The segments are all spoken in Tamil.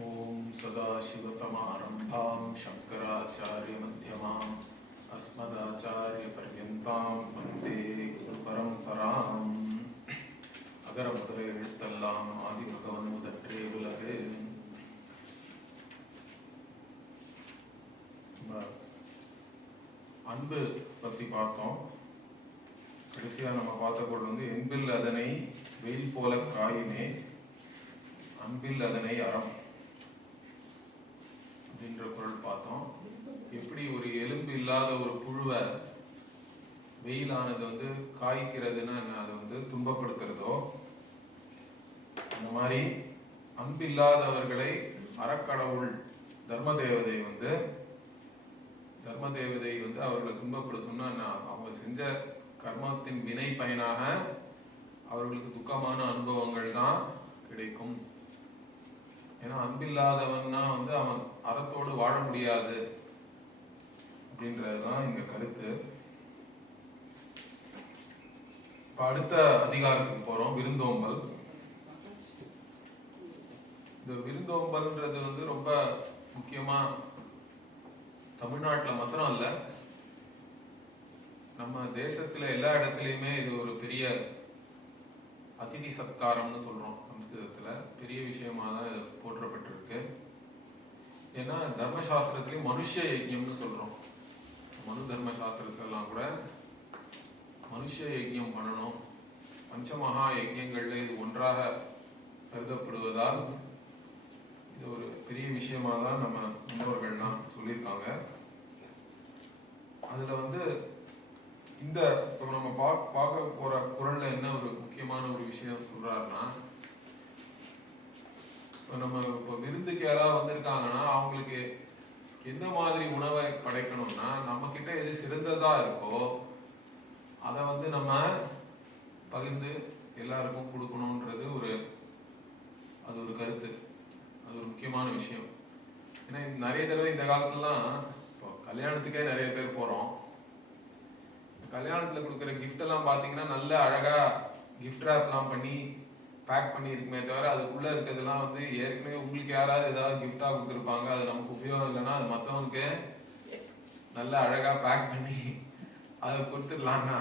ओम सदाशिवसमारंभां शंकराचार्यमध्यमाम् अस्मदाचार्यपर्यन्तां वन्दे गुरुपरम्पराम्. அகர முதல எழுத்தெல்லாம் ஆதிபகவன் முதற்றே உலகு. அன்பு பத்தி பார்த்தோம். கடைசியா நம்ம பார்த்த பொருள் வந்து என்பில் அதனை வெயில் போல காயுமே, அன்பில் அதனை அறம் அப்படின்ற குரல் பார்த்தோம். எப்படி ஒரு எலும்பு இல்லாத ஒரு புழுவை வெயிலானது வந்து காய்க்கிறதுன்னா அதை வந்து துன்பப்படுத்துறதோ, அந்த மாதிரி அன்பில்லாதவர்களை அறக்கடவுள் தர்ம தேவதை வந்து அவர்களை துன்பப்படுத்தணும்னா அவங்க செஞ்ச கர்மத்தின் வினை பயனாக அவர்களுக்கு துக்கமான அனுபவங்கள் தான் கிடைக்கும். ஏன்னா அன்பில்லாதவன்னா வந்து அவன் அறத்தோடு வாழ முடியாது அப்படின்றதுதான் இங்க கருத்து. இப்ப அடுத்த அதிகாரத்துக்கு போறோம், விருந்தோம்பல். இந்த விருந்தோம்பல்ன்றது வந்து ரொம்ப முக்கியமா தமிழ்நாட்டுல மாத்திரம் இல்ல, நம்ம தேசத்துல எல்லா இடத்துலயுமே இது ஒரு பெரிய அதிதி சத்காரம்னு சொல்றோம். சம்ஸ்கிருதத்துல பெரிய விஷயமா தான் இது போற்றப்பட்டிருக்கு. ஏன்னா தர்மசாஸ்திரத்திலையும் மனுஷ யஜ்யம்னு சொல்றோம். மனு தர்ம சாஸ்திரத்திலாம் கூட மனுஷ யஜ்யம் பண்ணணும். பஞ்சமகா யஜ்யங்கள்ல இது ஒன்றாக கருதப்படுவதால் இது ஒரு பெரிய விஷயமா தான் நம்ம முன்னோர்கள்லாம் சொல்லியிருக்காங்க. அதுல வந்து இந்த நம்ம பார்க்க போற குரல்ல என்ன ஒரு முக்கியமான ஒரு விஷயம் சொல்றாருன்னா, நம்ம இப்போ விருந்துக்கு யாராவது வந்திருக்காங்கன்னா அவங்களுக்கு எந்த மாதிரி உணவை படைக்கணும்னா, நம்ம கிட்ட எது சிறந்ததா இருக்கோ அதை வந்து நம்ம பகிர்ந்து எல்லாருக்கும் கொடுக்கணும்ன்றது அது ஒரு கருத்து. அது ஒரு முக்கியமான விஷயம். ஏன்னா நிறைய தடவை இந்த காலத்துலலாம் இப்போ கல்யாணத்துக்கே நிறைய பேர் போறோம். கல்யாணத்துல கொடுக்குற கிஃப்ட் எல்லாம் பாத்தீங்கன்னா நல்ல அழகா கிஃப்ட் ரேப்லாம் பண்ணி பேக் பண்ணி இருக்குமே தவிர அதுக்குள்ள இருக்கிறதுலாம் வந்து ஏற்கனவே உங்களுக்கு யாராவது ஏதாவது கிஃப்டா கொடுத்துருப்பாங்க, அது நமக்கு உபயோகம் இல்லைன்னா அது மற்றவனுக்கு நல்ல அழகா பேக் பண்ணி அதை கொடுத்துடலாம்னா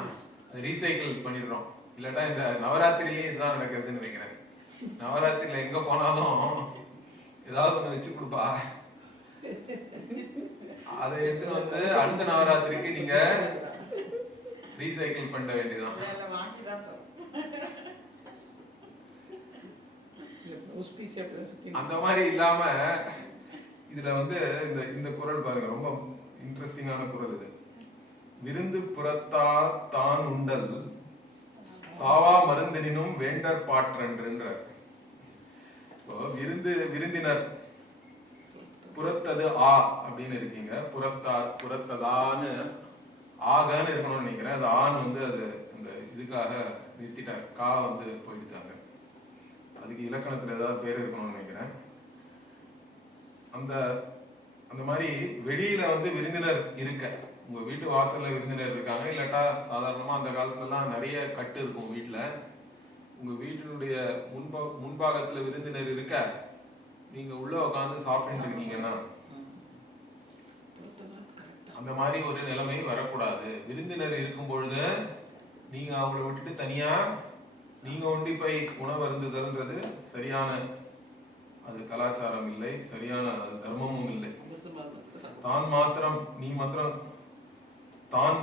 அது ரீசைக்கிள் பண்ணிடுறோம். இல்லாட்டா இந்த நவராத்திரிலேயே இதுதான் நடக்கிறதுன்னு நினைக்கிறேன். நவராத்திரியில எங்க போனாலும் ஏதாவது ஒண்ணு வச்சு கொடுப்பா, அதை எடுத்துட்டு வந்து அடுத்த நவராத்திரிக்கு நீங்க ரீசைக்கிள் பண்ண வேண்டியதான். அந்த மாதிரி இல்லாம இதுல வந்து இந்த குரல் பாருங்க, ரொம்ப இன்ட்ரெஸ்டிங்கான குரல் இது. விருந்து புறத்தார் தான் உண்டல் சாவா மருந்தெனினும் வேண்டற் பாற்றென்ற. விருந்தினர் புறத்தது ஆ அப்படின்னு இருக்கீங்க, புறத்ததான்னு ஆகன்னு இருக்கணும்னு நினைக்கிறேன். அது ஆண் வந்து அது இந்த இதுக்காக நிறுத்திட்டாங்க, கா வந்து போயிட்டாங்க. அதுக்கு இலக்கணத்துல ஏதாவது பேர் இருக்கணும்னு நினைக்கிறேன். அந்த மாதிரி வெளியில வந்து விருந்தினர் இருக்க, உங்க வீட்டு வாசல்ல விருந்தினர் இருக்காங்க, இல்லாட்டா சாதாரணமா அந்த காலத்துலலாம் நிறைய கட்டு இருக்கும் வீட்டுல, உங்க வீட்டினுடைய முன்பாகத்துல விருந்தினர் இருக்க நீங்க உள்ள உட்காந்து சாப்பிட்டு இருக்கீங்கன்னா அந்த மாதிரி ஒரு நிலைமை வரக்கூடாது. விருந்தினர் இருக்கும் பொழுது நீங்க அவங்களை விட்டுட்டு தனியா நீங்க ஒண்டி போய் உணவு அருந்துதல்ன்றது சரியான அது கலாச்சாரம் இல்லை, சரியான தர்மமும் இல்லை. நீ மாத்திரம் தான்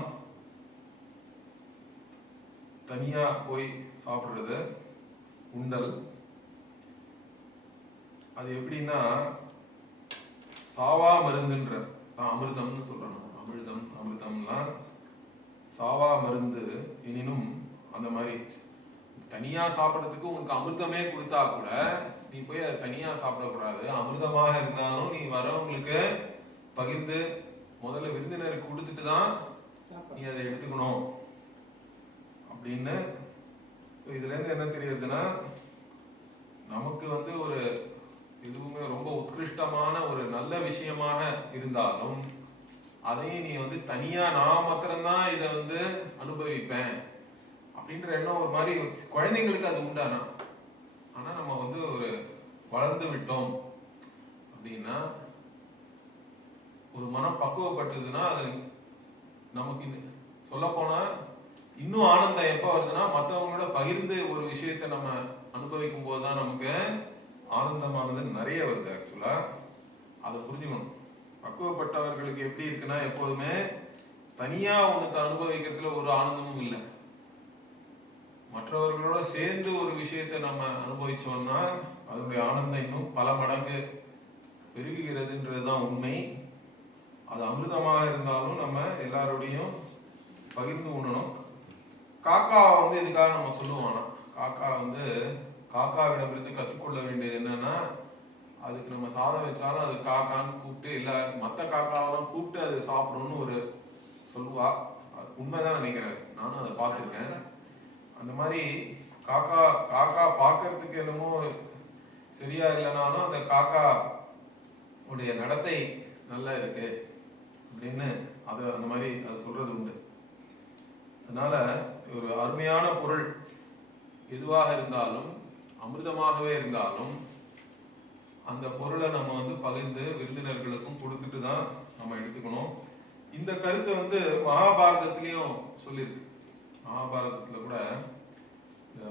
தனியா போய் சாப்பிடுறது உண்டல். அது எப்படின்னா சாவா மருந்துன்ற அமிர்தம்னு சொல்றோம். அமிர்தம்லாம் சாவா மருந்து எனினும், அந்த மாதிரி தனியா சாப்பிடறதுக்கு உனக்கு அமிர்தமே கொடுத்தா கூட நீ போய் அதை தனியா சாப்பிடக்கூடாது. அமிர்தமாக இருந்தாலும் நீ வரவங்களுக்கு பகிர்ந்து முதல்ல விருந்தினருக்கு கொடுத்துட்டு தான் நீ அதை எடுத்துக்கணும் அப்படின்னு. இதுல இருந்து என்ன தெரியுதுன்னா, நமக்கு வந்து ஒரு எதுவுமே ரொம்ப உத்கிருஷ்டமான ஒரு நல்ல விஷயமாக இருந்தாலும் அதையும் நீ வந்து தனியா நான் மாத்திரம்தான் இதை வந்து அனுபவிப்பேன் அப்படின்ற எண்ணம் ஒரு மாதிரி குழந்தைங்களுக்கு அது உண்டானா. ஆனா நம்ம வந்து ஒரு வளர்ந்து விட்டோம், அப்படின்னா ஒரு மனம் பக்குவப்பட்டதுன்னா அது நமக்கு சொல்ல போனா இன்னும் ஆனந்தம் எப்ப வருதுன்னா மற்றவங்களோட பகிர்ந்து ஒரு விஷயத்த நம்ம அனுபவிக்கும் போதுதான் நமக்கு ஆனந்தமானது நிறைய வருது. ஆக்சுவலா அதை புரிஞ்சுக்கணும். பக்குவப்பட்டவர்களுக்கு எப்படி இருக்குன்னா எப்போதுமே தனியா உனக்கு அனுபவிக்கிறதுல ஒரு ஆனந்தமும் இல்லை. மற்றவர்களோட சேர்ந்து ஒரு விஷயத்தை நம்ம அனுபவிச்சோம்னா அதனுடைய ஆனந்தம் இன்னும் பல மடங்கு பெருகுகிறதுன்றதுதான் உண்மை. அது அமிர்தமாக இருந்தாலும் நம்ம எல்லாரோடையும் பகிர்ந்து உண்ணணும். காக்கா இதுக்காக நம்ம சொல்லுவோம். காக்காவிடமிருந்து கற்றுக்கொள்ள வேண்டியது என்னன்னா, அதுக்கு நம்ம சாதம் வச்சாலும் அது காக்கான்னு கூப்பிட்டு எல்லா மற்ற காக்காவெல்லாம் கூப்பிட்டு அது சாப்பிடணும்னு ஒரு சொல்லுவா. உண்மைதான் நினைக்கிறேன், நானும் அதை பார்த்துருக்கேன். அந்த மாதிரி காக்கா காக்கா பார்க்கறதுக்கு என்னமோ சரியா இல்லைனாலும் அந்த காக்கா உடைய நடத்தை நல்லா இருக்கு அப்படின்னு அதை அந்த மாதிரி அதை சொல்றது உண்டு. அதனால ஒரு அருமையான பொருள் எதுவாக இருந்தாலும் அமிர்தமாகவே இருந்தாலும் அந்த பொருளை நம்ம பகிர்ந்து விருந்தினர்களுக்கும் கொடுத்துட்டு தான் நம்ம எடுத்துக்கணும். இந்த கருத்து மகாபாரதத்திலையும் சொல்லியிருக்கு. மகாபாரதத்துல கூட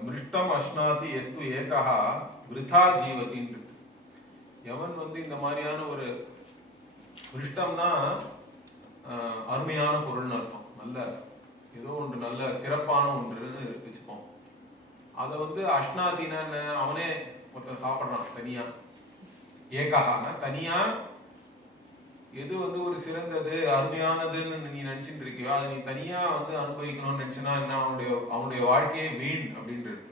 மிருஷ்டம் அஷ்னாதி எஸ்து ஏகா விருதா ஜீவதின்னு. எவன் இந்த மாதிரியான ஒரு மிருஷ்டம்னா அருமையான பொருள்னு அர்த்தம். நல்ல ஏதோ ஒன்று நல்ல சிறப்பான ஒன்றுன்னு வச்சுப்போம். அதை அஷ்னாதினா அவனே ஒருத்தன் சாப்பிட்றான் தனியா. ஏகானா தனியா எது ஒரு சிறந்தது அருமையானதுன்னு நீ நினைச்சுட்டு இருக்கியோ அதை நீ தனியா அனுபவிக்கணும்னு நினைச்சுன்னா என்ன, அவனுடைய வாழ்க்கையே வீண் அப்படின்றது.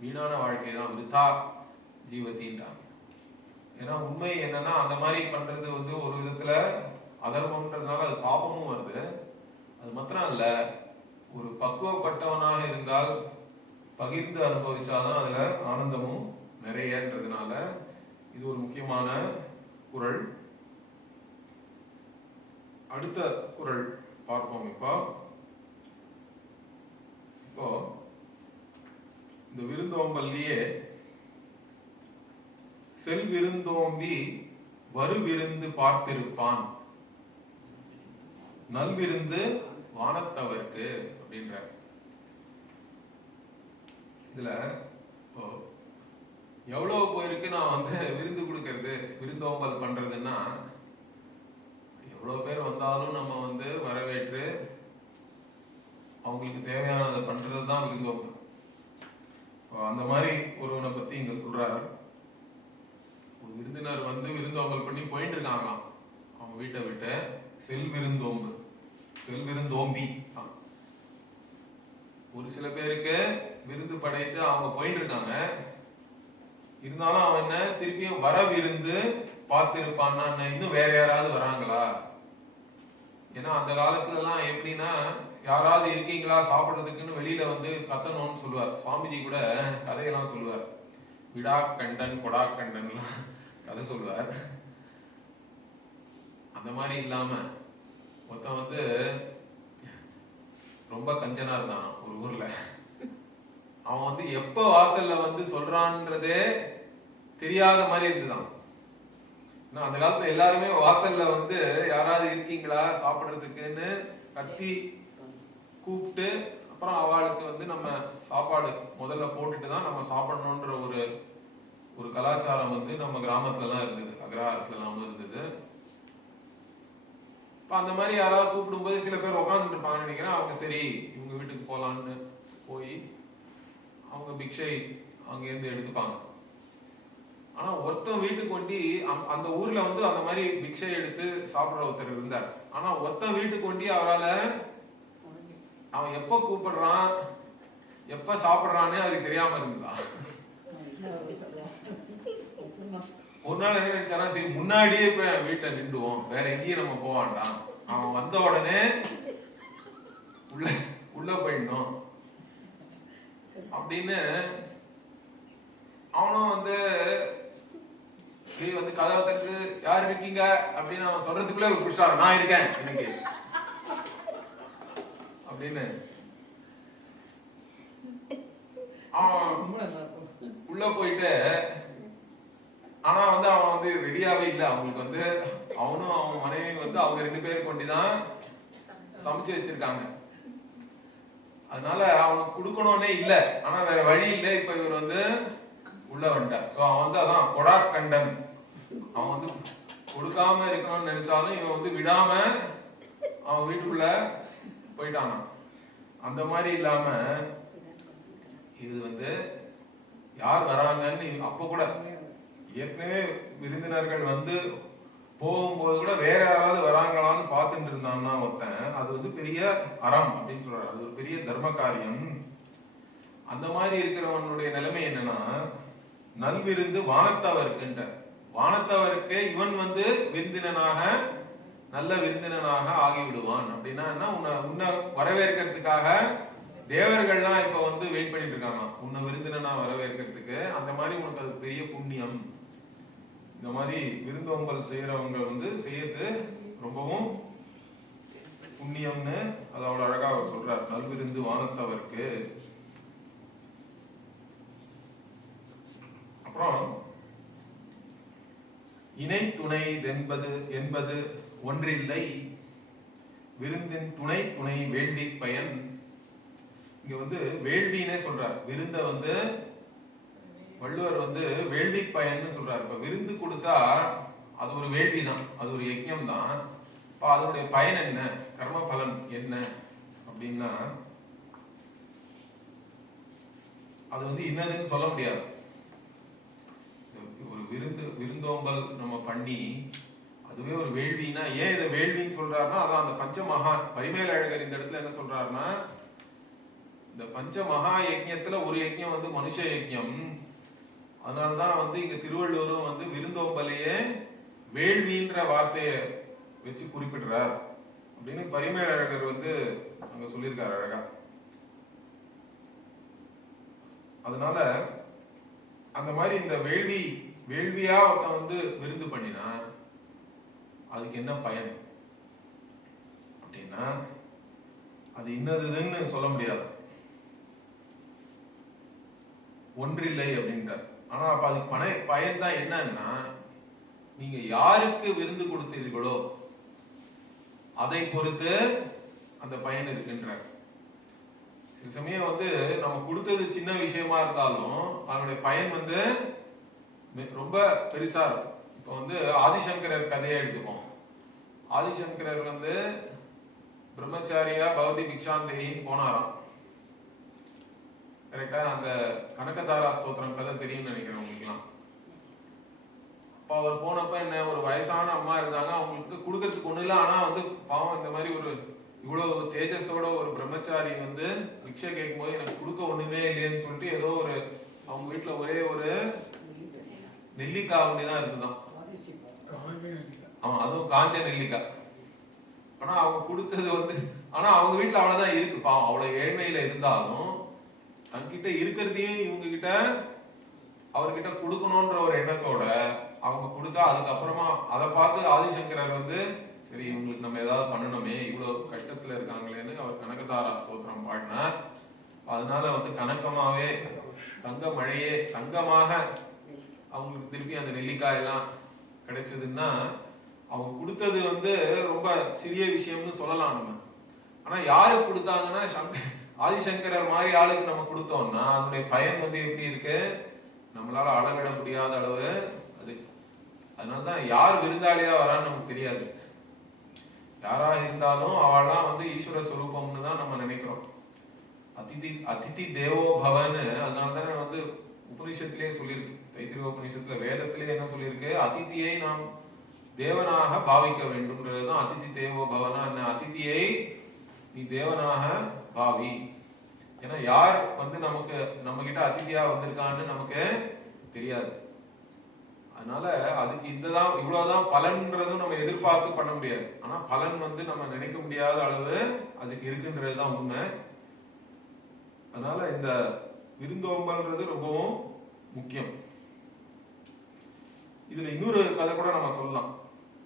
வீணான வாழ்க்கை தான் விருதா ஜீவத்தின்றான். ஏன்னா உண்மை என்னன்னா அந்த மாதிரி பண்றது ஒரு விதத்துல அதர்மம்ன்றதுனால அது பாபமும் வருது. அது மாத்திரம் இல்ல, ஒரு பக்குவப்பட்டவனாக இருந்தால் பகிர்ந்து அனுபவிச்சாதான் அதுல ஆனந்தமும் நிறையன்றதுனால இது ஒரு முக்கியமான குறள். அடுத்த குறள் பார்ப்போம். இப்போ இந்த விருந்தோம்பல்லையே செல் விருந்தோம்பி வரு விருந்து பார்த்திருப்பான் நல்விருந்து வானத்தவர்க்கு அப்படின்ற. இதுல எவ்வளவு பேருக்கு நான் விருந்து கொடுக்கறது விருந்தோம்பல் பண்றதுன்னா, எவ்வளவு பேர் வந்தாலும் நம்ம வரவேற்று அவங்களுக்கு தேவையானதை பண்றதுதான் விருந்தோம்பல். அந்த மாதிரி ஒருவனை பத்தி இங்க சொல்றார். ஒரு விருந்தினர் விருந்தோம்பல் பண்ணி போயிட்டு இருக்காங்களாம் அவங்க வீட்டை விட்டு. செல்விருந்தோம்பி. ஒரு சில பேருக்கு விருந்து படைத்து அவங்க போயிட்டு இருக்காங்க. இருந்தாலும் அவன் என்ன திருப்பியும் வர விருந்து பார்த்திருப்பான்னா இன்னும் வேற யாராவது வராங்களா? ஏன்னா அந்த காலத்துல எல்லாம் எப்படின்னா, யாராவது இருக்கீங்களா சாப்பிடுறதுக்குன்னு வெளியில கத்தணும்னு சொல்லுவார். சுவாமிஜி கூட கதையெல்லாம் சொல்லுவார். விடா கண்டன் கொடா கண்டன்லாம் கதை சொல்லுவார். அந்த மாதிரி இல்லாம மொத்தம் ரொம்ப கஞ்சனா இருந்தான் ஒரு ஊர்ல. அவன் எப்ப வாசல்ல சொல்றான்றதே தெரியாத மாதிரி இருந்துதான். அந்த காலத்துல எல்லாருமே வாசல்ல யாராவது இருக்கீங்களா சாப்பிடுறதுக்குன்னு கத்தி கூப்பிட்டு அப்புறம் அவளுக்கு நம்ம சாப்பாடு முதல்ல போட்டுட்டு தான் நம்ம சாப்பிடணும்ன்ற ஒரு கலாச்சாரம் நம்ம கிராமத்துல எல்லாம் இருந்தது, அக்ரஹாரத்துல எல்லாம் இருந்தது. இப்ப அந்த மாதிரி யாராவது கூப்பிடும் போது சில பேர் உட்காந்துட்டு இருப்பாங்கன்னு நினைக்கிறேன். அவங்க சரி இவங்க வீட்டுக்கு போலான்னு போய் அவங்க பிக்ஷை அங்கேருந்து எடுத்துப்பாங்க. ஆனா ஒருத்தன் வீட்டுக்கு கொண்டு அந்த ஊர்ல அந்த மாதிரி பிக்ஷை எடுத்து சாப்பிடுற ஒருத்தர் இருந்தார். ஆனா ஒருத்தன் வீட்டுக்கு கொண்டு அவரால் அவன் எப்ப கூப்பிடுறான் எப்ப சாப்பிடுறான்னு அவருக்கு தெரியாம இருந்தான். ஒரு நாள் என்ன நினைச்சானா, சரி முன்னாடியே இப்ப வீட்டுல நின்றுவோம், வேற எங்கேயும் நம்ம போவான்டான். அவன் வந்த உடனே உள்ள போயிடணும் அப்படின்னு அவனும் கதவை தட்டு யார் இருக்கீங்க அப்படின்னு அவன் சொல்றதுக்குள்ள புடிச்சாரு, நான் இருக்கேன் இன்னைக்கு அப்படின்னு. அவன் உள்ள போயிட்டு ஆனா வந்து அவன் வந்து ரெடியாவே இல்லை. அவங்களுக்கு வந்து அவனும் அவன் மனைவி வந்து அவங்க 2 பேரும் கொண்டுதான் சமைச்சு வச்சிருக்காங்க. அதனால அவனுக்கு கொடுக்கணும்னே இல்லை. ஆனா வேற வழி இல்லை. இப்ப இவர் வந்து உள்ள வந்துட்டார். சோ அவன் வந்து அதான் கொடாக்கண்டன். அவன் வந்து கொடுக்காம இருக்கணும்னு நினைச்சாலும் இவன் வந்து விடாம அவன் வீட்டுக்குள்ள போயிட்டானா. அந்த மாதிரி இல்லாம இது வந்து யார் வராங்கன்னு அப்ப கூட ஏற்கனவே விருந்தினர்கள் வந்து போகும்போது கூட வேற யாராவது வராங்களான்னு பார்த்துட்டு இருந்தான்னா ஒருத்தன், அது வந்து பெரிய அறம் அப்படின்னு சொல்றாரு. அது ஒரு பெரிய தர்ம காரியம். அந்த மாதிரி இருக்கிறவனுடைய நிலைமை என்னன்னா, நல்விருந்து வானத்தவருக்குன்ற வானத்தவருக்கு இவன் வந்து விருந்தினனாக நல்ல விருந்தினனாக ஆகிவிடுவான். அப்படின்னா என்ன, உன்னை வரவேற்கிறதுக்காக தேவர்கள்லாம் இப்ப வந்து வெயிட் பண்ணிட்டு இருக்காங்க உன்னை விருந்தினனா வரவேற்கிறதுக்கு. அந்த மாதிரி உனக்கு அது பெரிய புண்ணியம். இந்த மாதிரி விருந்தோம்பல் செய்யறவங்க வந்து செய்யறது ரொம்பவும் புண்ணியம்னு அதோட அழகா அவர் சொல்றார். நல்விருந்து வானத்தவருக்கு. அப்புறம் இணை துணை என்பது ஒன்றில்லை, விருந்தின் துணை துணை வேள்வி பயன். இங்க வந்து வேள்வினே சொல்றார். விருந்த வந்து வள்ளுவர் வந்து வேள்வி பயன்னு சொல்றாரு. இப்ப விருந்து கொடுத்தா அது ஒரு வேள்வி தான், அது ஒரு யஜ்ஞம் தான். இப்ப அதனுடைய பயன் என்ன, கர்ம பலன் என்ன அப்படின்னா அது வந்து இன்னதுன்னு சொல்ல முடியாது. ஒரு விருந்தோம்பல் நம்ம பண்ணி அதுவே ஒரு வேள்வினா, ஏன் இதை வேள்வின்னு சொல்றாருன்னா அதான் அந்த பஞ்சமகா பரிமேலழகர் இந்த இடத்துல என்ன சொல்றாருன்னா, இந்த பஞ்சமகா யஜ்ஞத்துல ஒரு யஜ்ஞம் வந்து மனுஷ யஜ்ஞம். அதனாலதான் வந்து இங்க திருவள்ளுவரும் வந்து விருந்தோம்பலையே வேள்வின்ற வார்த்தையை வச்சு குறிப்பிடுறார் அப்படின்னு பரிமேலழகர் வந்து அங்க சொல்லியிருக்காரு அழகா. அதனால அந்த மாதிரி இந்த வேள்வியா ஒருத்தன் வந்து விருந்து பண்ணினா அதுக்கு என்ன பயன் அப்படின்னா அது இன்னதுன்னு சொல்ல முடியாது, ஒன்றில்லை அப்படின்ட்டார். ஆனா அப்ப அதுக்கு பயன் தான் என்னன்னா, நீங்க யாருக்கு விருந்து கொடுத்தீர்களோ அதை பொறுத்து அந்த பயன் இருக்கின்றார். சில சமயம் வந்து நம்ம கொடுத்தது சின்ன விஷயமா இருந்தாலும் அதனுடைய பயன் வந்து ரொம்ப பெருசா இருக்கும். இப்ப வந்து ஆதிசங்கரர் கதையை எடுத்துப்போம். ஆதிசங்கரர் வந்து பிரம்மச்சாரியா பவதி பிக்ஷாந்தேகின்னு போனாராம். கரெக்டா? அந்த கனகதாரா ஸ்தோத்திரம் கதை தெரியும்னு நினைக்கிறேன் உங்களுக்குலாம். அப்ப அவர் போனப்ப என்ன, ஒரு வயசான அம்மா இருந்தாங்க. அவங்களுக்கு கொடுக்கறதுக்கு ஒண்ணு இல்லை. ஆனா வந்து பாவம் இந்த மாதிரி ஒரு இவ்வளவு தேஜஸோட ஒரு பிரம்மச்சாரி வந்து பிக்ஷை கேட்கும் போது எனக்கு கொடுக்க ஒண்ணுமே இல்லைன்னு சொல்லிட்டு ஏதோ ஒரு அவங்க வீட்டுல ஒரே ஒரு நெல்லிக்காய் ஒண்ணுதான் இருக்குதான். அதுவும் காஞ்ச நெல்லிக்காய். ஆனா அவங்க கொடுத்தது வந்து, ஆனா அவங்க வீட்டுல அவ்வளவுதான் இருக்கு. பாவம் அவ்வளவு ஏழ்மையில இருந்தாலும் தன்கிட்ட இருக்கிறதையும் இவங்க கிட்ட அவர்கிட்ட கொடுக்கணும்ன்ற ஒரு எண்ணத்தோட அவங்க கொடுத்தா, அதுக்கப்புறமா அதை பார்த்து ஆதிசங்கரர் வந்து சரி இவங்களுக்கு நம்ம ஏதாவது பண்ணணுமே, இவ்வளவு கஷ்டத்துல இருக்காங்களேன்னு அவர் கனகதாரா ஸ்தோத்திரம் பாடினார். அதனால வந்து கணக்கமாவே தங்க மழையே தங்கமாக அவங்களுக்கு திருப்பி அந்த நெல்லிக்காய் எல்லாம் கிடைச்சதுன்னா அவங்க கொடுத்தது வந்து ரொம்ப சிறிய விஷயம்னு சொல்லலாம் நம்ம. ஆனா யாருக்கு கொடுத்தாங்கன்னா ஆதிசங்கரர் மாதிரி ஆளுக்கு நம்ம கொடுத்தோம்னா அதனுடைய பயன் வந்து எப்படி இருக்கு, நம்மளால அளவிட முடியாத அளவு அது. அதனாலதான் யார் விருந்தாளியா வரான்னு நமக்கு தெரியாது. யாரா இருந்தாலும் அவள்லாம் வந்து ஈஸ்வர ஸ்வரூபம்னு தான் நம்ம நினைக்கிறோம். அதிதி தேவோ பவன்னு. அதனாலதானே வந்து உபநிஷத்திலே சொல்லியிருக்கு, தைத்திரிய உபநிஷத்துல வேதத்திலே என்ன சொல்லியிருக்கு, அதிதியை நாம் தேவனாக பாவிக்க வேண்டும்ன்றதுதான் அதிதி தேவோ பவனா. அதிதியை நீ தேவனாக பாவி. ஏன்னா யார் வந்து நமக்கு நம்ம கிட்ட அதிதியா வந்திருக்கான்னு நமக்கு தெரியாது. அதனால அதுக்கு இவ்வளவுதான் பலன்றதும் நம்ம எதிர்பார்த்து பண்ண முடியாது. ஆனா பலன் வந்து நம்ம நினைக்க முடியாத அளவு அதுக்கு இருக்குன்றதுதான் உண்மை. அதனால இந்த விருந்தோம்பல்ன்றது ரொம்பவும் முக்கியம். இதுல இன்னொரு கதை கூட நம்ம சொல்லலாம்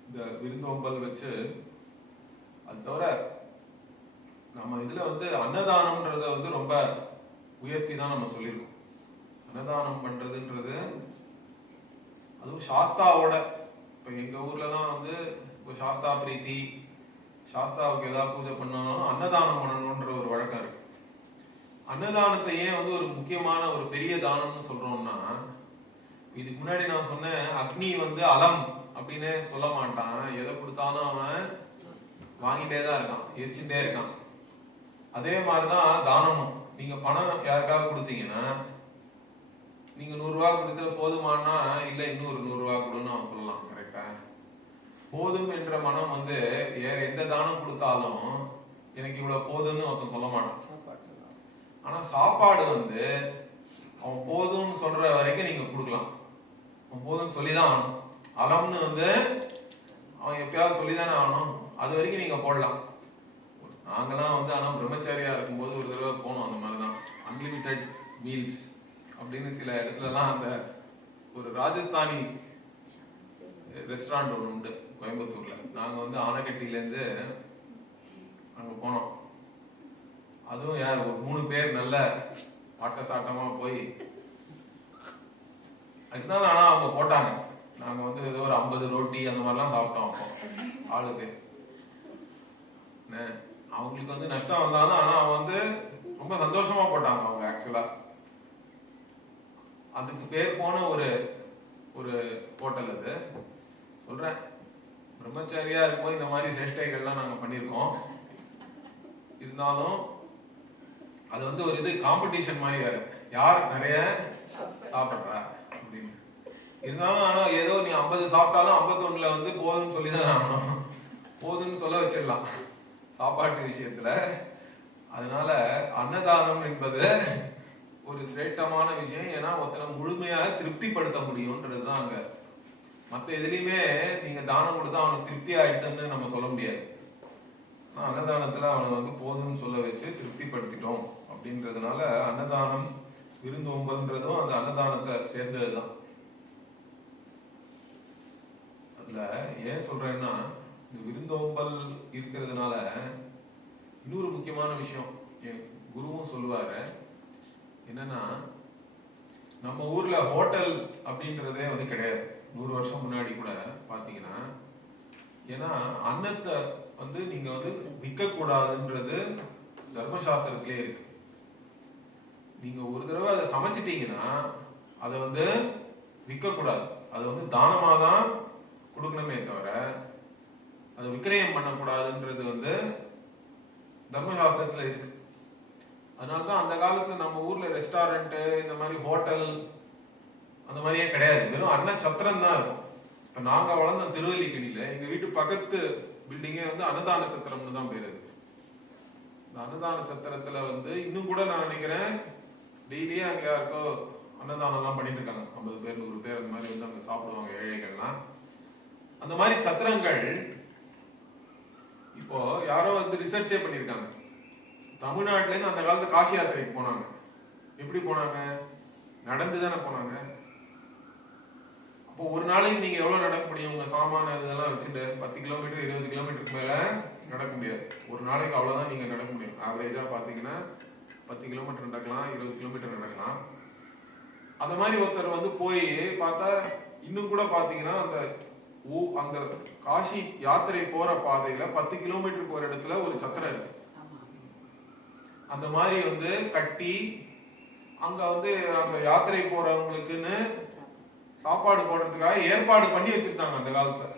இந்த விருந்தோம்பல் வச்சு. அது தவிர நம்ம இதுல வந்து அன்னதானம்ன்றத வந்து ரொம்ப உயர்த்தி தான் நம்ம சொல்லியிருக்கோம். அன்னதானம் பண்றதுன்றது அது அதுவும் சாஸ்தாவோட. இப்போ எங்கள் ஊர்லலாம் வந்து இப்போ சாஸ்தா பிரீத்தி, சாஸ்தாவுக்கு ஏதாவது பூஜை பண்ணாலும் அன்னதானம் பண்ணணுன்ற ஒரு வழக்கம் இருக்கு. அன்னதானத்தை ஏன் வந்து ஒரு முக்கியமான ஒரு பெரிய தானம்னு சொல்றோம்னா, இதுக்கு முன்னாடி நான் சொன்னேன், அக்னி வந்து அலம் அப்படின்னு சொல்ல மாட்டான். எதை கொடுத்தாலும் அவன் வாங்கிட்டே தான் இருக்கான், எரிச்சுட்டே இருக்கான். அதே மாதிரிதான் தானமும். நீங்க பணம் யாருக்காவது கொடுத்தீங்கன்னா, நீங்க 100 ரூபா கொடுக்கல போதுமானா, இல்ல இன்னொரு 100 ரூபா கொடுன்னு அவன் சொல்லலாம். கரெக்டா? போதும் என்ற மனம் வந்து வேற எந்த தானம் கொடுத்தாலும் எனக்கு இவ்வளவு போதும்னு ஒருத்தன் சொல்ல மாட்டான். ஆனா சாப்பாடு வந்து அவன் போதும்னு சொல்ற வரைக்கும் நீங்க கொடுக்கலாம். அவன் போதும்னு சொல்லிதான் ஆகணும். அலம்னு வந்து அவன் எப்பயாவது சொல்லிதானே ஆகணும். அது வரைக்கும் நீங்க போடலாம். நாங்கெல்லாம் வந்து ஆனா பிரம்மச்சாரியா இருக்கும்போது ஒரு தடவை போனோம். அந்த மாதிரிதான் அன்லிமிட்டெட் மீல்ஸ் அப்படின்னு சில இடத்துலலாம். அந்த ஒரு ராஜஸ்தானி ரெஸ்டாரண்ட் ஒன்று உண்டு கோயம்புத்தூர்ல. நாங்க வந்து ஆனக்கட்டிலேருந்து அங்க போனோம். அதுவும் யார் ஒரு 3 பேர் நல்ல ஆட்ட சாட்டமா போய் அதுதான். ஆனா அவங்க போட்டாங்க. நாங்க வந்து ஏதோ ஒரு 50 ரோட்டி அந்த மாதிரிலாம் சாப்பிட்டோம். அப்போ ஆளுக்கு அவங்களுக்கு வந்து நஷ்டம் வந்தாலும் ஆனா அவங்க வந்து ரொம்ப சந்தோஷமா போட்டாங்க. அவங்க ஆக்சுவலா அதுக்கு பேர் போன ஒரு ஹோட்டல் அது. சொல்றேன், பிரம்மச்சாரியா இருக்கும்போது இந்த மாதிரி சேஷ்டைகள்லாம் நாங்க பண்ணியிருக்கோம். இருந்தாலும் அது வந்து ஒரு இது காம்படிஷன் மாதிரி வேற, யார் நிறைய சாப்பிட்றா அப்படின்னு. இருந்தாலும் ஆனா ஏதோ நீ 50 சாப்பிட்டாலும் 51ல வந்து போதும்னு சொல்லிதான் ஆகணும். போதும்னு சொல்ல வச்சிடலாம் சாப்பாட்டு விஷயத்துல. அதனால அன்னதானம் என்பது ஒரு சிரேஷ்டமான விஷயம். ஏன்னா ஒருத்தனை முழுமையாக திருப்திப்படுத்த முடியும்ன்றதுதான் அங்க. மற்ற எதுலையுமே நீங்க தானம் கொடுத்தா அவனுக்கு திருப்தி ஆயிடுதுன்னு நம்ம சொல்ல முடியாது. அன்னதானத்துல அவனை வந்து போதும்னு சொல்ல வச்சு திருப்திப்படுத்திட்டோம் அப்படின்றதுனால அன்னதானம் விருந்தோம்பல்ன்றதும் அந்த அன்னதானத்தை சேர்ந்ததுதான். அதுல ஏன் சொல்றேன்னா, இந்த விருந்தோம்பல் இருக்கிறதுனால இன்னொரு முக்கியமான விஷயம் என் குருவும் சொல்லுவாரு. என்னன்னா, நம்ம ஊர்ல ஹோட்டல் அப்படின்றதே வந்து கிடையாது 100 வருஷம் முன்னாடி கூட பாத்தீங்கன்னா. ஏன்னா அன்னத்தை வந்து நீங்க வந்து விற்க கூடாதுன்றது தர்மசாஸ்திரத்திலே இருக்கு. நீங்க ஒரு தடவை அதை சமைச்சிட்டீங்கன்னா அதை வந்து விற்க கூடாது. அதை வந்து தானமா தான் கொடுக்கணுமே தவிர அதை விக்கிரயம் பண்ணக்கூடாதுன்றது வந்து தர்மசாஸ்திரத்துல இருக்கு. அதனாலதான் அந்த காலத்துல நம்ம ஊர்ல ரெஸ்டாரண்ட் இந்த மாதிரி ஹோட்டல் அந்த மாதிரியே கிடையாது. வெறும் அன்ன சத்திரம் தான் இருக்கும். இப்ப நாங்க வளர்ந்த திருவல்லிக்கணியில எங்க வீட்டு பக்கத்து பில்டிங்கே வந்து அன்னதான சத்திரம்னு தான் பேரு. இந்த அன்னதான சத்திரத்துல வந்து இன்னும் கூட நான் நினைக்கிறேன் டெய்லியே அங்க யாருக்கோ அன்னதானம் எல்லாம் பண்ணிட்டு இருக்காங்க. 50 பேர் 100 பேர் அந்த மாதிரி வந்து அங்க சாப்பிடுவாங்க ஏழைகள்லாம். அந்த மாதிரி சத்திரங்கள் இப்போ யாரோ வந்து ரிசர்ச்சே பண்ணிருக்காங்க. தமிழ்நாட்டுல இருந்து அந்த காலத்துல காசி யாத்திரைக்கு போனாங்க. எப்படி போனாங்க? நடந்துதானே போனாங்க. அப்போ ஒரு நாளைக்கு நீங்க எவ்வளவு நடக்க முடியும்? உங்க சாமான இதெல்லாம் வச்சுட்டு 10 கிலோமீட்டர் 20 கிலோமீட்டருக்கு மேல நடக்க முடியாது. ஒரு நாளைக்கு அவ்வளவுதான் நீங்க நடக்க முடியும். ஆவரேஜா பாத்தீங்கன்னா 10 கிலோமீட்டர் நடக்கலாம், 20 கிலோமீட்டர் நடக்கலாம். அந்த மாதிரி ஒருத்தர் வந்து போய் பார்த்தா இன்னும் கூட பாத்தீங்கன்னா அந்த காசி யாத்திரை போற பாதையில 10 கிலோமீட்டருக்கு ஒரு இடத்துல ஒரு சத்திரம் இருக்கு. அந்த மாதிரி வந்து கட்டி அங்க வந்து அந்த யாத்திரை போறவங்களுக்குன்னு சாப்பாடு போடுறதுக்காக ஏற்பாடு பண்ணி வச்சிருந்தாங்க அந்த காலத்துல.